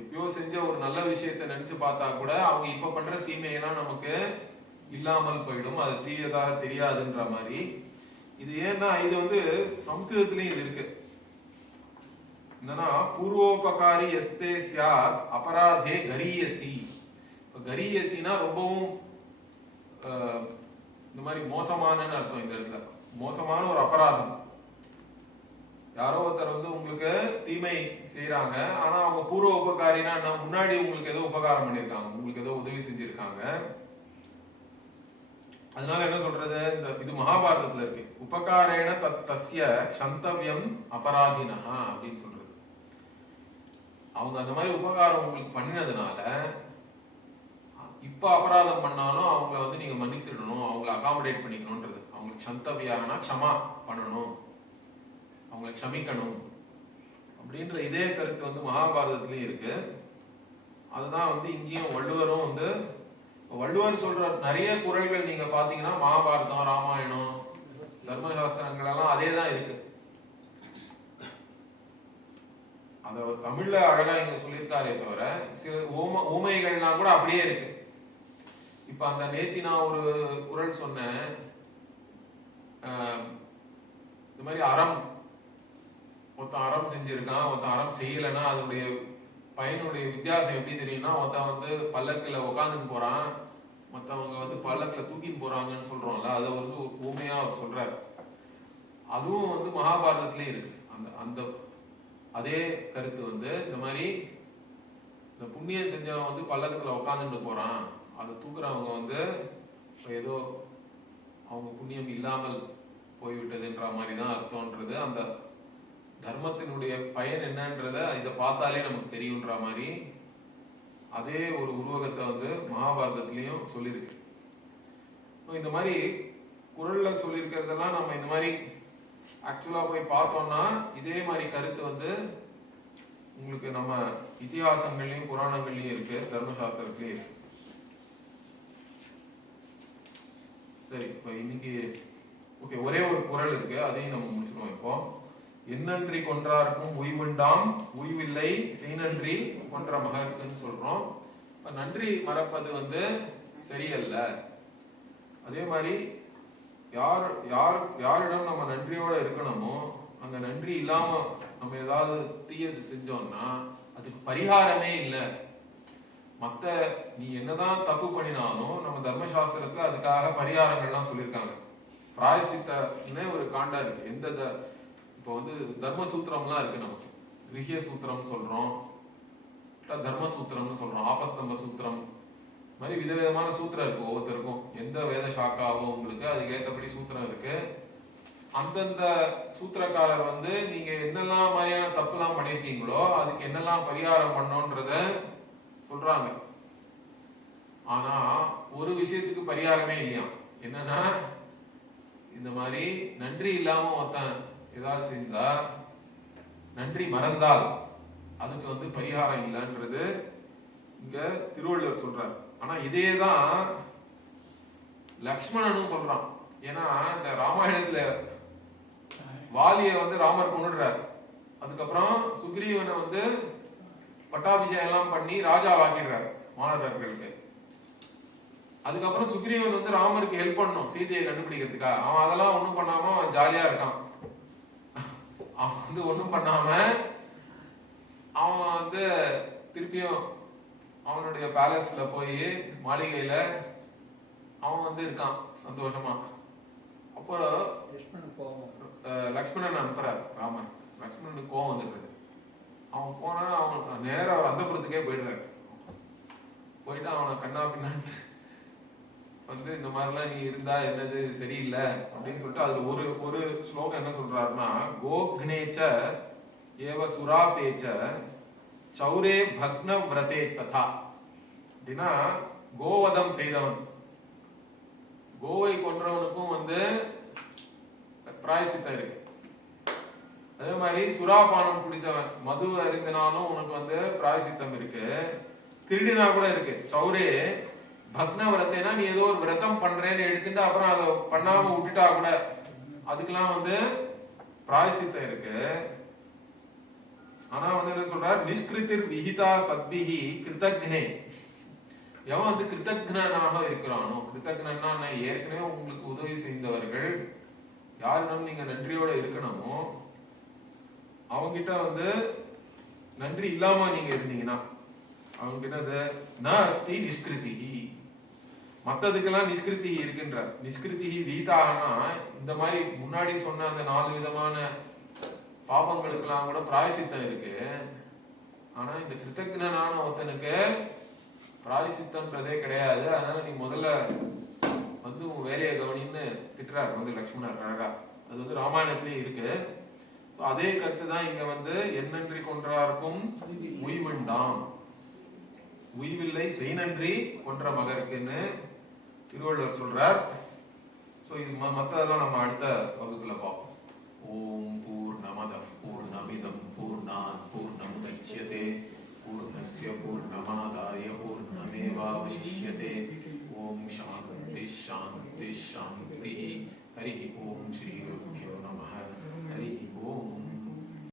எப்பயோ செஞ்ச ஒரு நல்ல விஷயத்தை நினைச்சு பார்த்தா கூட அவங்க இப்ப பண்ற தீமையெல்லாம் நமக்கு இல்லாமல் போயிடும், அது தீயதாக தெரியாதுன்ற மாதிரி. இது ஏன்னா இது வந்து சமஸ்கிருதத்திலயும் இது இருக்கு. என்னன்னா பூர்வோபகாரி எஸ்தே சியாத் அபராதே கரியசி. கரியசினா ரொம்பவும் இந்த மாதிரி மோசமானன்னு அர்த்தம். இந்த இடத்துல மோசமான ஒரு அபராதம். யாரோ ஒருத்தர் வந்து உங்களுக்கு தீமை செய்யறாங்க, ஆனா அவங்க பூர்வ உபகாரினா முன்னாடி உங்களுக்கு ஏதோ உபகாரம் பண்ணிருக்காங்க, உங்களுக்கு ஏதோ உதவி செஞ்சிருக்காங்க. அதனால என்ன சொல்றது, இந்த இது மகாபாரதத்துல இருக்கு. உபகாரேன தஸ்ய க்ஷந்தவ்யம் அபராதினஹா அப்படின்னு சொல்றது. அவங்க அந்த மாதிரி உபகாரம் உங்களுக்கு பண்ணினதுனால இப்ப அபராதம் பண்ணாலும் அவங்கள வந்து நீங்க மன்னித்துடணும், அவங்களை அகாமடேட் பண்ணிக்கணும்ன்றது. அவங்களுக்கு க்ஷந்தவ்யானா க்ஷமா பண்ணணும், அவங்களை க்ஷமிக்கணும் அப்படின்ற இதே கருத்து வந்து மகாபாரதத்திலயும் இருக்கு. அதுதான் வந்து இங்கேயும் வள்ளுவரும் வந்து, வள்ளுவர் சொல்ற நிறைய குறள்கள் நீங்க பாத்தீங்கன்னா மகாபாரதம், ராமாயணம், தர்மசாஸ்திரங்கள் எல்லாம் அதே தான் இருக்கு. அத ஒரு தமிழ்ல அழகா இங்க சொல்லியிருக்காரே தவிர சில ஊமைகள்லாம் கூட அப்படியே இருக்கு. இப்ப அந்த நேத்தி நான் ஒரு குறள் சொன்னேன், இந்த மாதிரி அறம், ஒருத்தன் அறம் செஞ்சிருக்கான், ஒருத்தன் அறம் செய்யலைன்னா அதனுடைய பையனுடைய வித்தியாசம் எப்படி தெரியும்னா, ஒருத்தன் வந்து பல்லக்கில் உட்காந்துன்னு போறான், மற்றவங்க வந்து பல்லக்கில் தூக்கின்னு போறாங்கன்னு சொல்றோம்ல, அதை வந்து ஊமையா அவர் சொல்றாரு. அதுவும் வந்து மகாபாரதத்திலேயே இருக்கு. அந்த அந்த அதே கருத்து வந்து இந்த மாதிரி இந்த புண்ணியம் செஞ்சவன் வந்து பல்லக்கத்துல உட்காந்துட்டு போறான், அதை தூக்குறவங்க வந்து ஏதோ அவங்க புண்ணியம் இல்லாமல் போய்விட்டதுன்ற மாதிரி தான் அர்த்தம்ன்றது. அந்த தர்மத்தினுடைய பயன் என்னன்றத இதை பார்த்தாலே நமக்கு தெரியுன்ற மாதிரி அதே ஒரு உருவகத்தை வந்து மகாபாரதத்திலையும் சொல்லியிருக்கு. இந்த மாதிரி குறள்ல சொல்லியிருக்கிறதெல்லாம் நம்ம இந்த மாதிரி ஆக்சுவலா போய் பார்த்தோம்னா இதே மாதிரி கருத்து வந்து உங்களுக்கு நம்ம இதிகாசங்கள்லயும் புராணங்கள்லயும் இருக்கு, தர்மசாஸ்திரத்திலயும் இருக்கு. சரி, இப்ப இன்னைக்கு ஓகே, ஒரே ஒரு குறள் இருக்கு, அதையும் நம்ம முடிச்சிருவோம். இப்போ என்னன்றி கொன்றாருக்கும் உய்வுண்டாம், உய்வில்லை செய்நன்றி கொன்ற மகருக்குன்னு சொல்றோம். இப்ப நன்றி மறப்பது வந்து சரியல்ல. அதே மாதிரி யாரிடம் நம்ம நன்றியோட இருக்கணுமோ அங்க நன்றி இல்லாம நம்ம ஏதாவது தீயது செஞ்சோம்னா அதுக்கு பரிகாரமே இல்லை. மத்த நீ என்னதான் தப்பு பண்ணினாலும் நம்ம தர்மசாஸ்திரத்துல அதுக்காக பரிகாரங்கள்லாம் சொல்லியிருக்காங்க. பிராயசித்தன்னு ஒரு காண்டா இருக்கு. இப்போ வந்து தர்மசூத்திரம்லாம் இருக்கு, நமக்கு கிரகிய சூத்திரம் சொல்றோம், தர்மசூத்திரம்னு சொல்றோம், ஆபஸ்தம்ப சூத்திரம், மாதிரி விதவிதமான சூத்திரம் இருக்கு ஒவ்வொருத்தருக்கும். எந்த வேத சாக்காவோ உங்களுக்கு அதுக்கு ஏற்றபடி சூத்திரம் இருக்கு. அந்தந்த சூத்திரக்காரர் வந்து நீங்க என்னெல்லாம் மாதிரியான தப்புலாம் பண்ணிருக்கீங்களோ அதுக்கு என்னெல்லாம் பரிகாரம் பண்ணோன்றத சொல்றாங்க. ஆனா ஒரு விஷயத்துக்கு பரிகாரமே இல்லையா, என்னன்னா இந்த மாதிரி நன்றி இல்லாம ஒருத்தன் ஏதாவது செஞ்சா, நன்றி மறந்தால் அதுக்கு வந்து பரிகாரம் இல்லைன்றது இங்க திருவள்ளுவர் சொல்றார். ஆனா இதேதான் லக்ஷ்மணனும் சொல்றான். ஏன்னா இந்த ராமாயணத்துல வாலிய வந்து ராமர் கொண்டுடுறார், அதுக்கப்புறம் சுக்ரீவனை வந்து பட்டாபிஷேகம் எல்லாம் பண்ணி ராஜா வாக்கிடுறார் மாணவர்களுக்கு. அதுக்கப்புறம் சுக்ரீவன் வந்து ராமருக்கு ஹெல்ப் பண்ணணும் சீதையை கண்டுபிடிக்கிறதுக்கா, அவன் அதெல்லாம் ஒண்ணும் பண்ணாம அவன் ஜாலியா இருக்கான். அவன் வந்து ஒண்ணும் பண்ணாம அவன் வந்து திருப்பியும் அவனுடைய பேலஸ்ல போய் மாளிகையில அவன் வந்து இருக்கான் சந்தோஷமா. அப்போ லக்ஷ்மணன் அனுப்புறாரு ராமர். லக்ஷ்மணனுக்கு கோவம் வந்துடுறது. அவன் போனா அவன் நேரம் அவர் அந்தபுரத்துக்கே போயிடுறாரு. போயிட்டு அவனை கண்ணா பின்னான்னு வந்து இந்த மாதிரிலாம் நீ இருந்தா என்னது சரியில்லை அப்படின்னு சொல்லிட்டு அதுல ஒரு ஸ்லோகம் என்ன சொல்றாருன்னா, கோக்னேச்ச ஏவ சுராபேச்ச சௌரே பக்ன விரதே ததா. அப்படின்னா கோவதம் செய்தவன், கோவை கொன்றவனுக்கும் வந்து பிராயசித்தம் இருக்கு. அதே மாதிரி சுறாபானம் குடிச்சவன், மது அறிந்தனாலும் உனக்கு வந்து பிராயசித்தம் இருக்கு. திருடினா கூட இருக்கு. சௌரே பக்ன விரத்தேனா நீ ஏதோ ஒரு விரதம் பண்றேன்னு எடுத்துட்டு அப்புறம் அதை பண்ணாம விட்டுட்டா கூட அதுக்கெல்லாம் வந்து பிராயசித்தம் இருக்கு. ஆனா வந்து என்ன சொல்றார், நிஷ்கிருதிர் விஹிதா சத்பிஹி கிருதக்னே. எவன் வந்து கிருதக்னாக இருக்கிறானோ, கிருதக்னா ஏற்கனவே உங்களுக்கு உதவி செய்தவர்கள் யாரிடம் நீங்க நன்றியோட இருக்கணுமோ அவங்கிட்ட வந்து நன்றி இல்லாம நீங்க இருந்தீங்கன்னா அவனுக்கு என்னது ந அஸ்தி நிஷ்கிருதிஹி. மற்றதுக்கெல்லாம் நிஷ்கிருதி இருக்கின்றார். நிஷ்கிருதி வீதாகனா இந்த மாதிரி முன்னாடி சொன்ன அந்த 4 விதமான பாபங்களுக்கெல்லாம் கூட பிராயசித்தம் இருக்கு. ஆனா இந்த கிருத்தக்ஞனான ஒருத்தனுக்கு பிராயசித்தம்ன்றதே கிடையாது. அதனால நீ முதல்ல வந்து உன் வேலையை கவனின்னு திட்டுறாரு வந்து லக்ஷ்மணர் அழகா. அது வந்து ராமாயணத்திலேயே இருக்கு. அதே கருத்து தான் இங்க வந்து என்னன்றி கொன்றார்க்கும் உய்வுண்டாம், உய்வில்லை செய்நன்றி கொன்ற மகருக்குன்னு திருவள்ளுவர் சொல்றார். ஸோ இது மற்றதெல்லாம் நம்ம அடுத்த வகுப்புல பார்ப்போம். ஓம் பூர்ணமத பூர்ணமிதம் பூர்ணாத் பூர்ணமுதச்யதே பூர்ணஸ்ய பூர்ணமாதாய பூர்ணமேவாவசிஷ்யதே. ஓம் சாந்தி சாந்தி சாந்தி. ஹரி ஓம் ஸ்ரீ குருभ्यो நமः. ஹரி ஓம்.